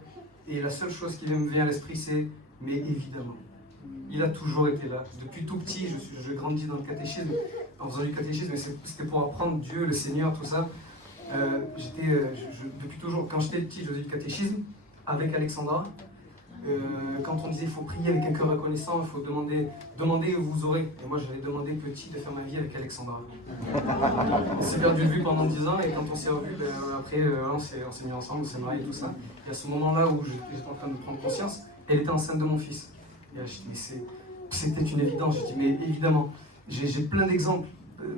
Et la seule chose qui me vient à l'esprit, c'est, mais évidemment, il a toujours été là. Depuis tout petit, je grandis dans le catéchisme, en faisant du catéchisme, mais c'était pour apprendre Dieu, le Seigneur, tout ça. Depuis toujours, quand j'étais petit, je faisais du catéchisme, avec Alexandra, quand on disait il faut prier avec un cœur reconnaissant, il faut demander et vous aurez. Et moi j'avais demandé petit de faire ma vie avec Alexandra. On s'est perdu de vue pendant 10 ans et quand on s'est revu, après on s'est mis ensemble, on s'est mariés et tout ça. Et à ce moment-là où j'étais en train de prendre conscience, elle était enceinte de mon fils. Et là, je dis mais c'était une évidence, je dis mais évidemment, j'ai plein d'exemples.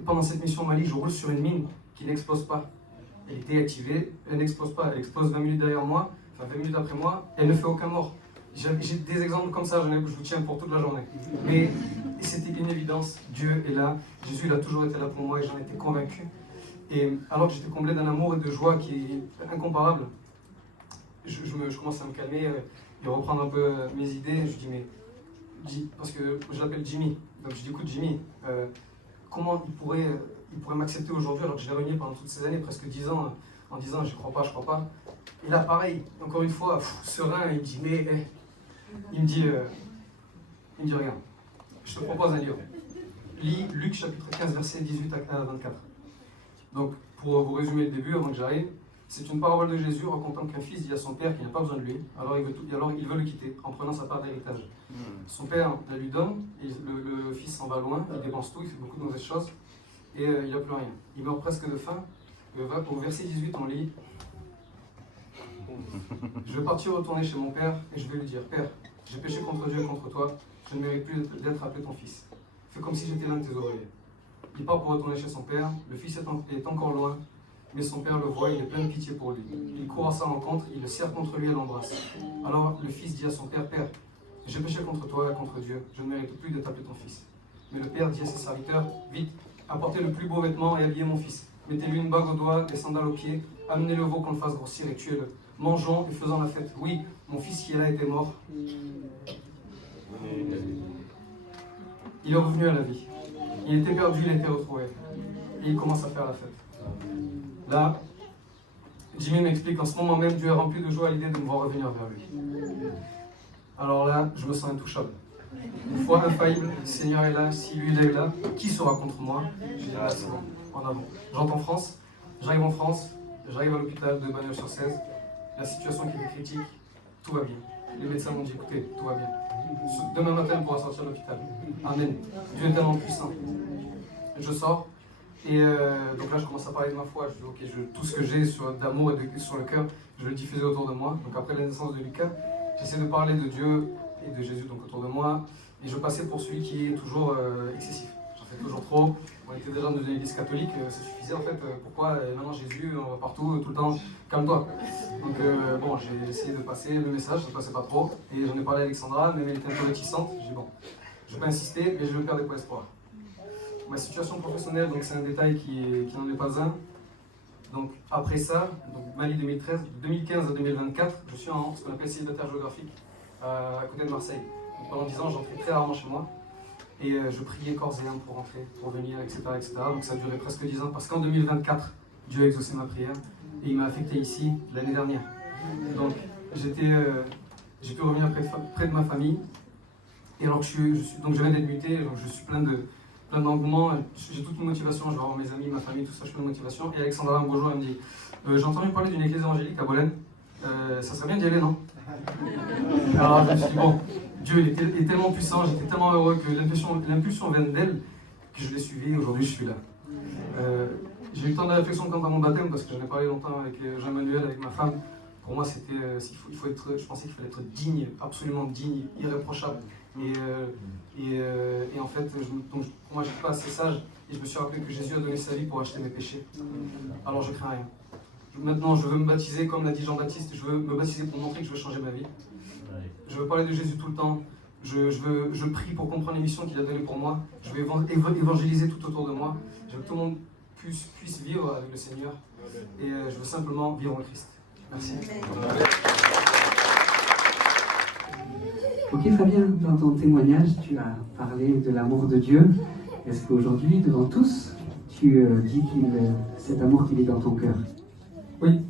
Pendant cette mission au Mali, je roule sur une mine qui n'explose pas. Elle était activée, elle n'explose pas, elle explose 20 minutes derrière moi. Enfin, 20 minutes après moi, elle ne fait aucun mort. J'ai des exemples comme ça, je vous tiens pour toute la journée. Mais c'était une évidence, Dieu est là, Jésus il a toujours été là pour moi et j'en étais convaincu. Et alors que j'étais comblé d'un amour et de joie qui est incomparable, je commence à me calmer et reprendre un peu mes idées. Je dis, parce que je l'appelle Jimmy, donc je dis écoute Jimmy, comment il pourrait m'accepter aujourd'hui alors que je l'ai renié pendant toutes ces années, presque 10 ans, en disant je crois pas. Et là pareil, encore une fois, serein, il me dit mais... Il me dit regarde, je te propose un livre. Lis Luc chapitre 15 versets 18 à 24. Donc pour vous résumer le début avant que j'arrive, c'est une parabole de Jésus racontant qu'un fils dit à son père qu'il n'a pas besoin de lui, alors il veut le quitter en prenant sa part d'héritage. Son père la lui donne, et le fils s'en va loin, il dépense tout, il fait beaucoup de mauvaises choses, et il n'a plus rien. Il meurt presque de faim. Au verset 18 on lit: je vais partir retourner chez mon père et je vais lui dire: Père, j'ai péché contre Dieu et contre toi, je ne mérite plus d'être appelé ton fils. Fais comme si j'étais l'un de tes ouvriers. Il part pour retourner chez son père, le fils est encore loin, mais son père le voit, il est plein de pitié pour lui. Il court à sa rencontre, il le serre contre lui et l'embrasse. Alors le fils dit à son père: Père, j'ai péché contre toi et contre Dieu, je ne mérite plus d'être appelé ton fils. Mais le père dit à ses serviteurs: Vite, apportez le plus beau vêtement et habillez mon fils. Mettez-lui une bague au doigt, des sandales aux pieds, amenez le veau qu'on le fasse grossir et tuez-le. Mangeons et faisons la fête. Oui, mon fils qui est là était mort. Il est revenu à la vie. Il était perdu, il était retrouvé. Et il commence à faire la fête. Là, Jimmy m'explique qu'en ce moment même, Dieu est rempli de joie à l'idée de me voir revenir vers lui. Alors là, je me sens intouchable. Une foi infaillible, le Seigneur est là, si lui il est là, qui sera contre moi? Je dis là, c'est bon, en avant. J'entends France, j'arrive en France, j'arrive à l'hôpital de Bagnols-sur-Cèze. La situation qui est critique, tout va bien. Les médecins m'ont dit écoutez, tout va bien. Demain matin, on pourra sortir de l'hôpital. Amen. Dieu est tellement puissant. Je sors et donc là, je commence à parler de ma foi. Je dis ok, tout ce que j'ai d'amour et sur le cœur, je vais le diffuser autour de moi. Donc après la naissance de Lucas, j'essaie de parler de Dieu et de Jésus donc autour de moi. Et je passais pour celui qui est toujours excessif. J'en fais toujours trop. On était déjà dans une église catholique, ça suffisait en fait. Pourquoi maintenant Jésus, on va partout, tout le temps, calme-toi. Donc bon, j'ai essayé de passer le message, ça ne passait pas trop. Et j'en ai parlé à Alexandra, même elle était un peu réticente. J'ai dit bon, je ne vais pas insister, mais je vais perdre pas espoir. Ma situation professionnelle, donc c'est un détail qui n'en est pas un. Donc après ça, donc Mali 2013, de 2015 à 2024, je suis en ce qu'on appelle célibataire géographique, à côté de Marseille. Donc, pendant 10 ans, j'entrais très rarement chez moi. Et je priais corps et âme pour rentrer, pour venir, etc., etc. Donc ça a duré presque 10 ans, parce qu'en 2024, Dieu a exaucé ma prière et il m'a affecté ici l'année dernière. Donc j'ai pu revenir près de ma famille. Et alors que donc je viens d'être muté, donc je suis plein d'engouement, j'ai toute une motivation, je vais voir mes amis, ma famille, tout ça, je suis plein de motivation. Et Alexandra me rejoint et me dit j'ai entendu parler d'une église évangélique à Bolène, ça serait bien d'y aller, non? Alors je me suis dit bon, Dieu est tellement puissant, j'étais tellement heureux que l'impulsion vient d'elle, que je l'ai suivi et aujourd'hui je suis là. J'ai eu le temps de réflexion quant à mon baptême parce que j'en ai parlé longtemps avec Jean-Emmanuel, avec ma femme. Pour moi, c'était, je pensais qu'il fallait être digne, absolument digne, irréprochable. Et en fait, pour moi, j'étais pas assez sage et je me suis rappelé que Jésus a donné sa vie pour acheter mes péchés. Alors je crains rien. Maintenant, je veux me baptiser, comme l'a dit Jean-Baptiste, je veux me baptiser pour montrer que je veux changer ma vie. Je veux parler de Jésus tout le temps. Je prie pour comprendre les missions qu'il a données pour moi. Je vais évangéliser tout autour de moi. Je veux que tout le monde puisse vivre avec le Seigneur. Et je veux simplement vivre en Christ. Merci. Ok Fabien, dans ton témoignage, tu as parlé de l'amour de Dieu. Est-ce qu'aujourd'hui, devant tous, tu dis cet amour qu'il est dans ton cœur? Oui.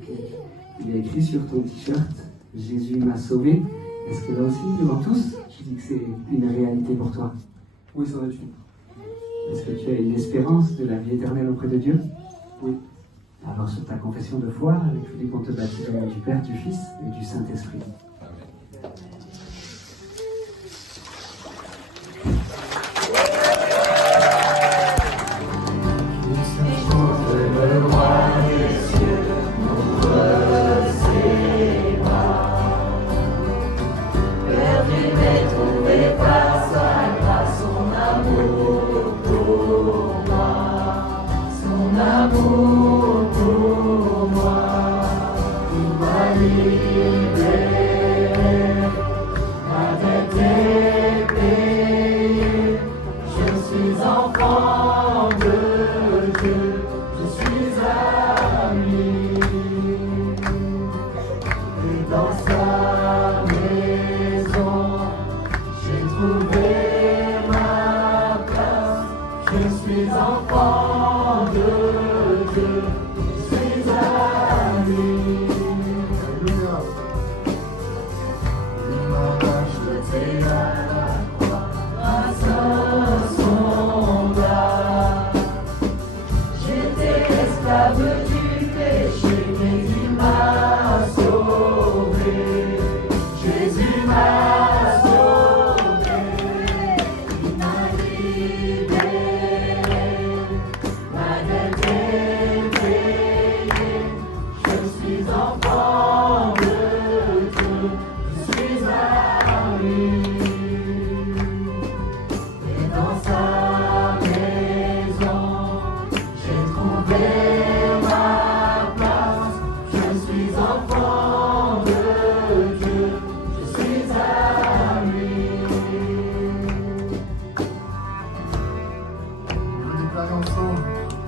Okay. Il est écrit sur ton t-shirt « Jésus m'a sauvé ». Est-ce que là aussi, devant tous, tu dis que c'est une réalité pour toi? Oui, ça va être une. Est-ce que tu as une espérance de la vie éternelle auprès de Dieu? Oui. Alors sur ta confession de foi, avec Philippe, on te baptise au nom du Père, du Fils et du Saint-Esprit. Amour pour moi, il m'a libéré. Je suis enfant de Dieu, je suis à lui. Alléluia. Il m'a racheté à la croix grâce à son âme. J'étais esclave du péché, mais il m'a sauvé. Jésus m'a sauvé, il m'a libéré, ma dette est payée. Je suis enfant de Dieu, je suis à lui. Et dans sa maison, j'ai trouvé ma place. Je suis enfant de Dieu, je suis à lui. Nous déclarons ensemble,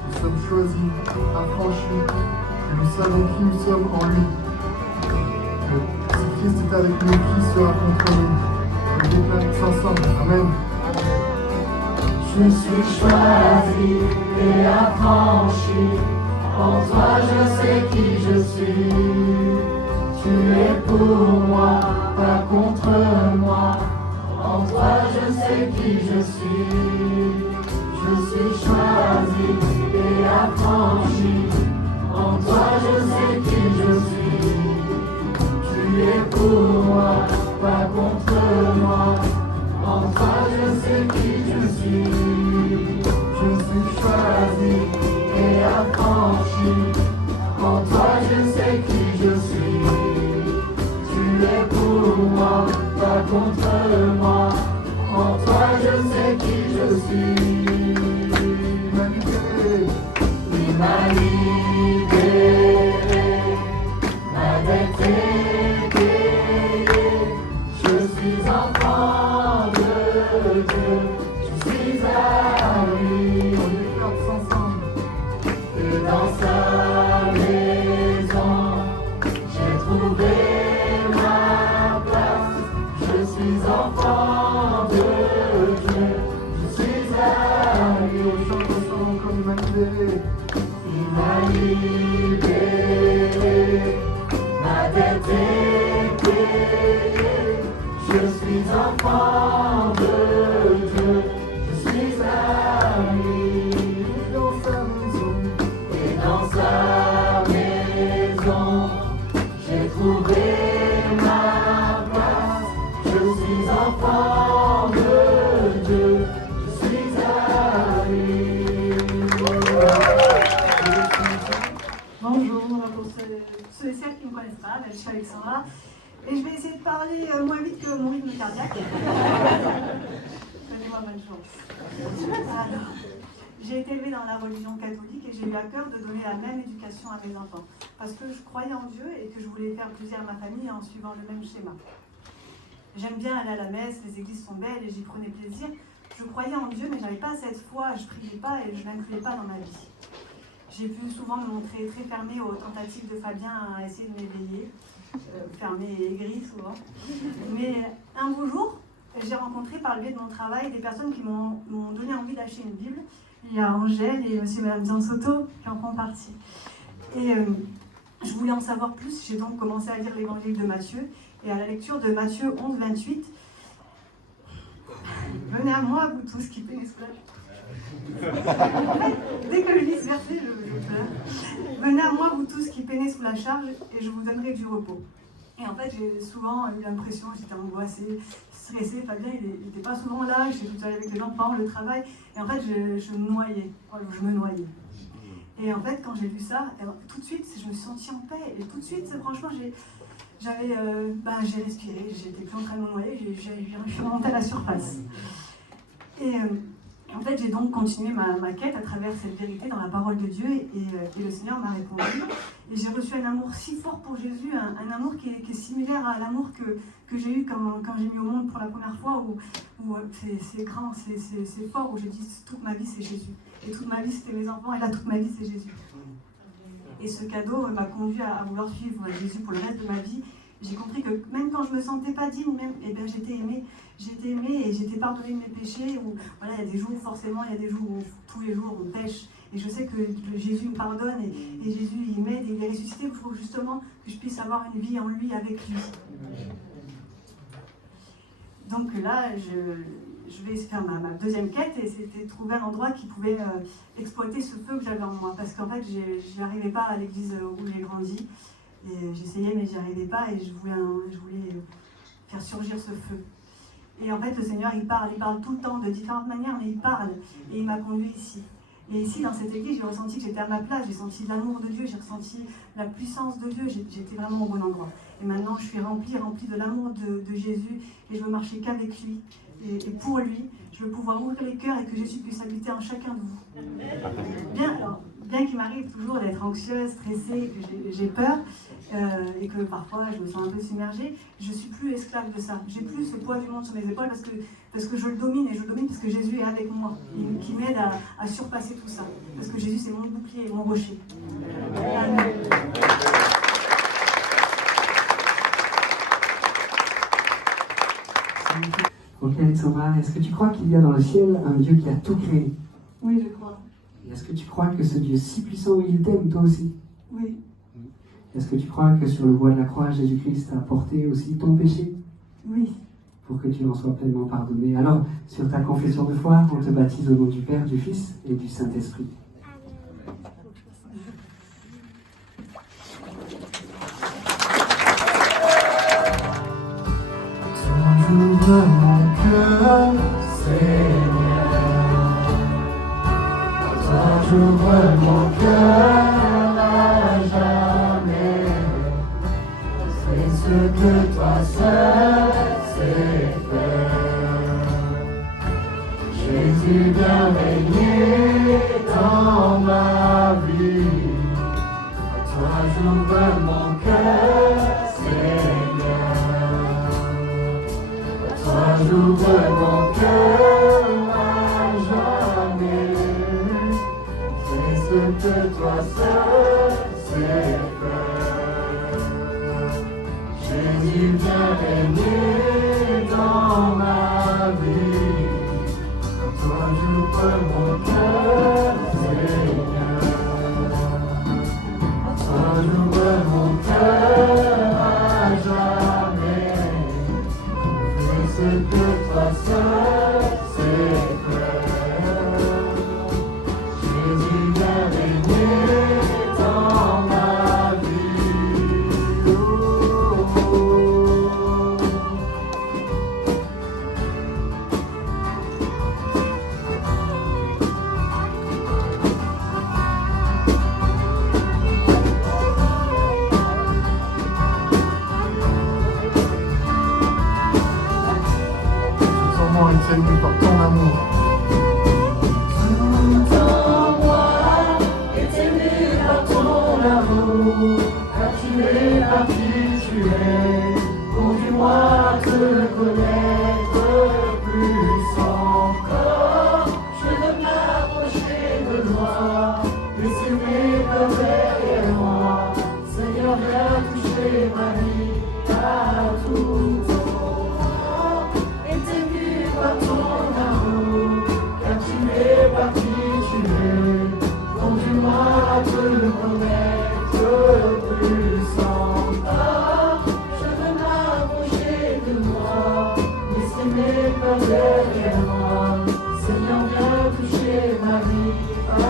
nous sommes choisis, affranchis, et nous savons qui nous sommes en lui. Que si Christ est avec nous, qui sera contre nous? Nous déclarons tous ensemble. Amen. Je suis choisi et affranchi. En toi je sais qui je suis. Tu es pour moi, pas contre moi. En toi je sais qui je suis. Je suis choisi et affranchi. En toi je sais qui je suis. Tu es pour moi, pas contre moi. En toi je sais qui je suis. Je suis choisi et affranchi. En toi je sais qui je suis. Tu es pour moi, pas contre moi. En toi je sais qui je suis. Il m'a libéré, ma dette est payée. Je suis enfant de Dieu, je suis à lui. Et dans sa maison, j'ai trouvé ma place. Je suis enfant de Dieu, je suis à lui. Comme il m'a libéré. Il m'a libéré, ma dette est payée. Je suis enfant de Dieu, je suis à lui. Et dans sa maison, j'ai trouvé ma place. Je suis enfant de Dieu, je suis à lui. Bonjour, pour ceux et celles qui ne me connaissent pas, je suis Alexandra et je vais essayer de parler moins vite que mon rythme cardiaque. Donnez-moi bonne chance. Alors, j'ai été élevée dans la religion catholique et j'ai eu à cœur de donner la même éducation à mes enfants parce que je croyais en Dieu et que je voulais faire plaisir à ma famille en suivant le même schéma. J'aime bien aller à la messe, les églises sont belles et j'y prenais plaisir. Je croyais en Dieu mais je n'avais pas cette foi, je ne priais pas et je ne l'incluais pas dans ma vie. J'ai pu souvent me montrer très fermée aux tentatives de Fabien à essayer de m'éveiller, fermée et aigrie souvent. Mais un beau jour, j'ai rencontré par le biais de mon travail des personnes qui m'ont donné envie d'acheter une Bible. Il y a Angèle et aussi Madame Biansotto qui en font partie. Et je voulais en savoir plus, j'ai donc commencé à lire l'évangile de Matthieu. Et à la lecture de Matthieu 11, 28, venez à moi, vous tous qui peinez sous la... Dès que je lis ce verset, je pleure. Venez à moi, vous tous qui peinez sous la charge, et je vous donnerai du repos. Et en fait, j'ai souvent eu l'impression, j'étais angoissée, stressée. Fabien, il n'était pas souvent là, j'étais toute seule avec les enfants, le travail. Et en fait, je me noyais. Et en fait, quand j'ai lu ça, tout de suite, je me suis sentie en paix. Et tout de suite, franchement, j'ai respiré, j'étais plus en train de me noyer, je suis remontée à la surface. Et en fait, j'ai donc continué ma quête à travers cette vérité dans la parole de Dieu et le Seigneur m'a répondu. Et j'ai reçu un amour si fort pour Jésus, un amour qui est similaire à l'amour que j'ai eu quand j'ai mis au monde pour la première fois, où c'est grand, c'est fort, où j'ai dit toute ma vie c'est Jésus. Et toute ma vie c'était mes enfants, et là toute ma vie c'est Jésus. Et ce cadeau m'a conduit à vouloir suivre Jésus pour le reste de ma vie. j'ai compris que même quand je me sentais pas digne, même, eh ben, j'étais aimée et j'étais pardonnée de mes péchés. Où, voilà, il y a des jours, forcément, il y a des jours où tous les jours on pêche. Et je sais que Jésus me pardonne et Jésus il m'aide et il est ressuscité pour justement que je puisse avoir une vie en lui, avec lui. Donc là, je vais faire ma deuxième quête et c'était trouver un endroit qui pouvait exploiter ce feu que j'avais en moi. Parce qu'en fait, je n'y arrivais pas à l'église où j'ai grandi. Et j'essayais mais j'y arrivais pas et je voulais faire surgir ce feu. Et en fait, le Seigneur, il parle tout le temps de différentes manières, mais il parle et il m'a conduit ici. Et ici, dans cette église, j'ai ressenti que j'étais à ma place, j'ai senti l'amour de Dieu, j'ai ressenti la puissance de Dieu, j'étais vraiment au bon endroit. Et maintenant, je suis remplie de l'amour de Jésus et je veux marcher qu'avec lui. Et pour lui, je veux pouvoir ouvrir les cœurs et que Jésus puisse habiter en chacun de vous. Bien qu'il m'arrive toujours d'être anxieuse, stressée, que j'ai peur, et que parfois je me sens un peu submergée, je ne suis plus esclave de ça. J'ai plus ce poids du monde sur mes épaules parce que je le domine, et je le domine parce que Jésus est avec moi, et qui m'aide à surpasser tout ça. Parce que Jésus, c'est mon bouclier et mon rocher. Amen. Ok Alexandra, est-ce que tu crois qu'il y a dans le ciel un Dieu qui a tout créé? Oui, je crois. Et est-ce que tu crois que ce Dieu si puissant, il t'aime toi aussi? Oui. Est-ce que tu crois que sur le bois de la croix, Jésus-Christ a porté aussi ton péché? Oui. Pour que tu en sois pleinement pardonné. Alors, sur ta confession de foi, on te baptise au nom du Père, du Fils et du Saint-Esprit. Ouvre mon cœur, Seigneur. Toi, j'ouvre mon cœur à jamais. C'est ce que toi seul sais faire. Jésus, viens régner dans ma vie. Toi, j'ouvre mon cœur, Seigneur. Toi, j'ouvre mon cœur à jamais. C'est ce que toi seul sais faire. Jésus, viens régner dans ma vie. Toi, j'ouvre mon cœur, Seigneur. Toi, j'ouvre mon cœur à jamais. Ce que toi seul sais faire. Jésus, viens régner dans ma vie. Est ému par ton amour. Tout en moi est ému par ton amour, car tu es par qui tu es. Conduis-moi à te connaître plus encore. Je veux m'approcher de toi, laisser mes peurs derrière moi. Seigneur, viens toucher ma vie à tout temps. Par ton amour, car tu es par qui tu es. Conduis-moi à te connaître plus encore. Je veux m'approcher de toi, laisser mes peurs derrière moi. Seigneur, viens toucher ma vie à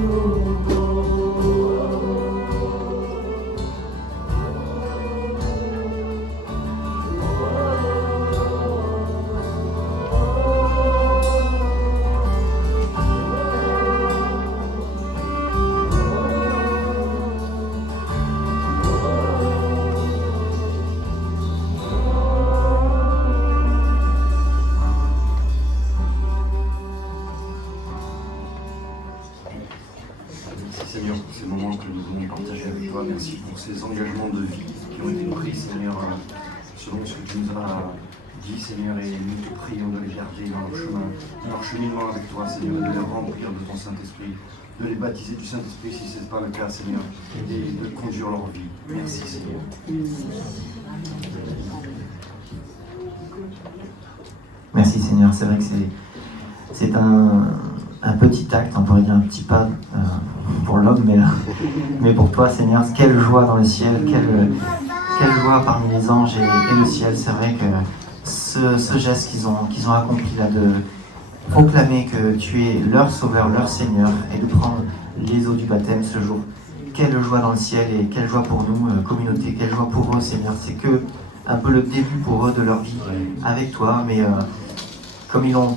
nouveau. Merci Seigneur pour ces moments que nous venons partager avec toi. Merci pour ces engagements de vie qui ont été pris, Seigneur, selon ce que tu nous as dis, Seigneur, et nous te prions de les garder dans leur chemin, dans leur cheminement avec toi, Seigneur, et de les remplir de ton Saint-Esprit, de les baptiser du Saint-Esprit si ce n'est pas le cas, Seigneur, et de conduire leur vie. Merci, Seigneur. Merci Seigneur, c'est vrai que c'est un petit acte, on pourrait dire un petit pas pour l'homme, mais pour toi Seigneur, quelle joie dans le ciel, quelle joie parmi les anges et le ciel. C'est vrai que ce geste qu'ils ont accompli là, de proclamer que tu es leur sauveur, leur Seigneur, et de prendre les eaux du baptême ce jour. Quelle joie dans le ciel et quelle joie pour nous, communauté, quelle joie pour eux Seigneur. C'est que un peu le début pour eux de leur vie avec toi, mais comme ils l'ont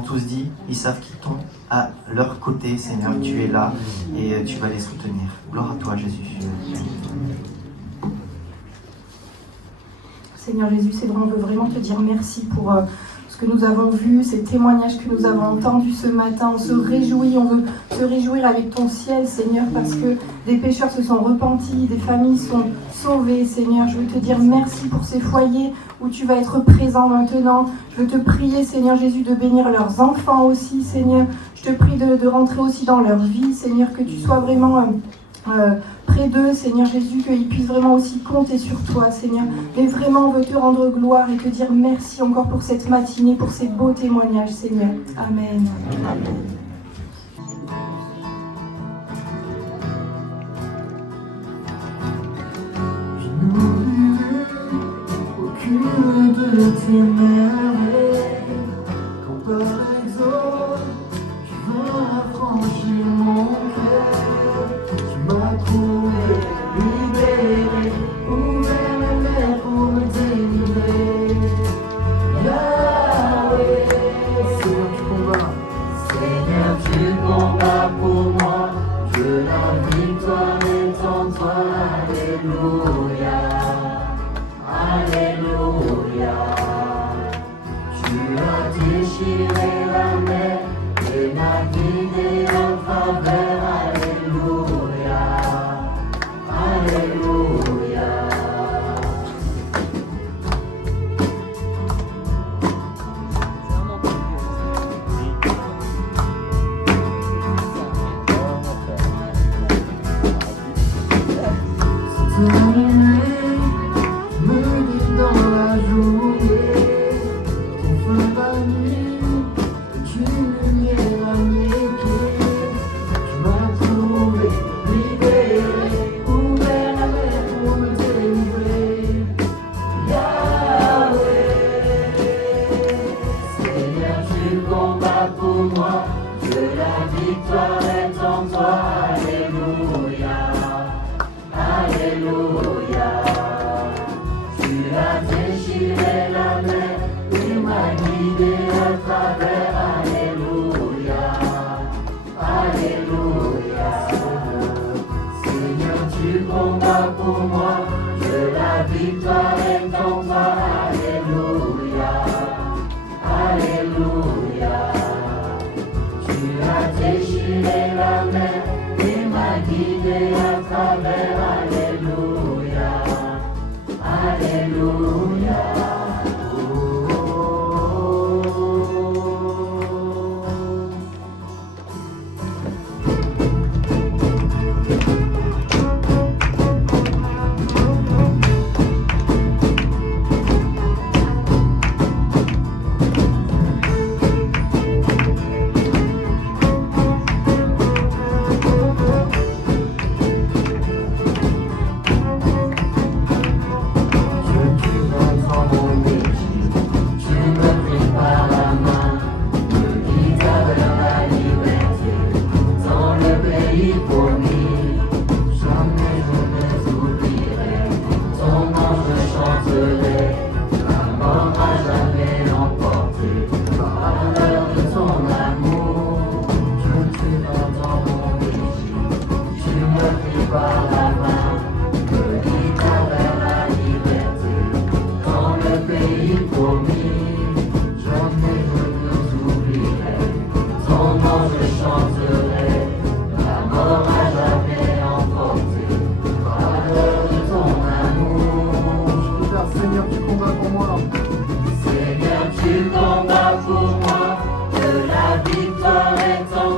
tous dit, ils savent qu'ils sont à leur côté, Seigneur. Tu es là et tu vas les soutenir. Gloire à toi, Jésus. Seigneur Jésus, c'est vrai, on veut vraiment te dire merci pour ce que nous avons vu, ces témoignages que nous avons entendus ce matin. On se réjouit, on veut se réjouir avec ton ciel, Seigneur, parce que des pécheurs se sont repentis, des familles sont sauvées, Seigneur. Je veux te dire merci pour ces foyers où tu vas être présent maintenant. Je veux te prier, Seigneur Jésus, de bénir leurs enfants aussi, Seigneur. Je te prie de rentrer aussi dans leur vie, Seigneur, que tu sois vraiment près d'eux, Seigneur Jésus, qu'ils puissent vraiment aussi compter sur toi, Seigneur. Mais vraiment, on veut te rendre gloire et te dire merci encore pour cette matinée, pour ces beaux témoignages, Seigneur. Amen. Amen. Aucune de tes merveilles, quand par exemple tu vas affranchir mon cœur, tu m'as trouvé, libéré, ouvert la mer pour me délivrer. Yahweh, Seigneur tu combats, Seigneur tu combats pour moi, que la victoire est en toi, alléluia. Alléluia, tu as déchiré la mer et navigué en travers. Alléluia, Alléluia. Tu as déchiré la mer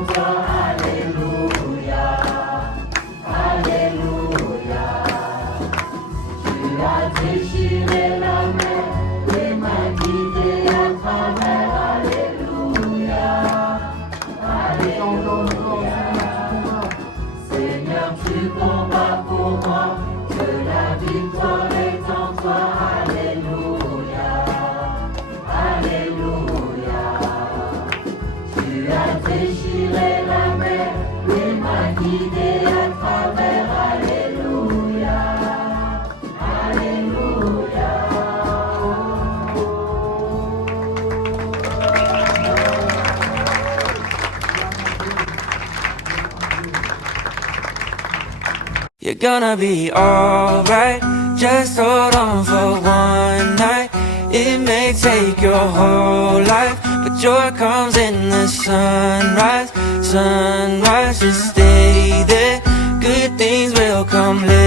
toi, Alléluia, Alléluia. Tu as déchiré la mer et m'as guidé à travers, Alléluia, Alléluia. Seigneur, tu combats pour moi, que la victoire est en toi, Alléluia, Alléluia. Tu as déchiré la mer et m'as guidé à travers, Alléluia, Alléluia. You're gonna be alright, just hold on for one night. It may take your whole life, but joy comes in the sunrise. Sunrise, just stay there, good things will come later.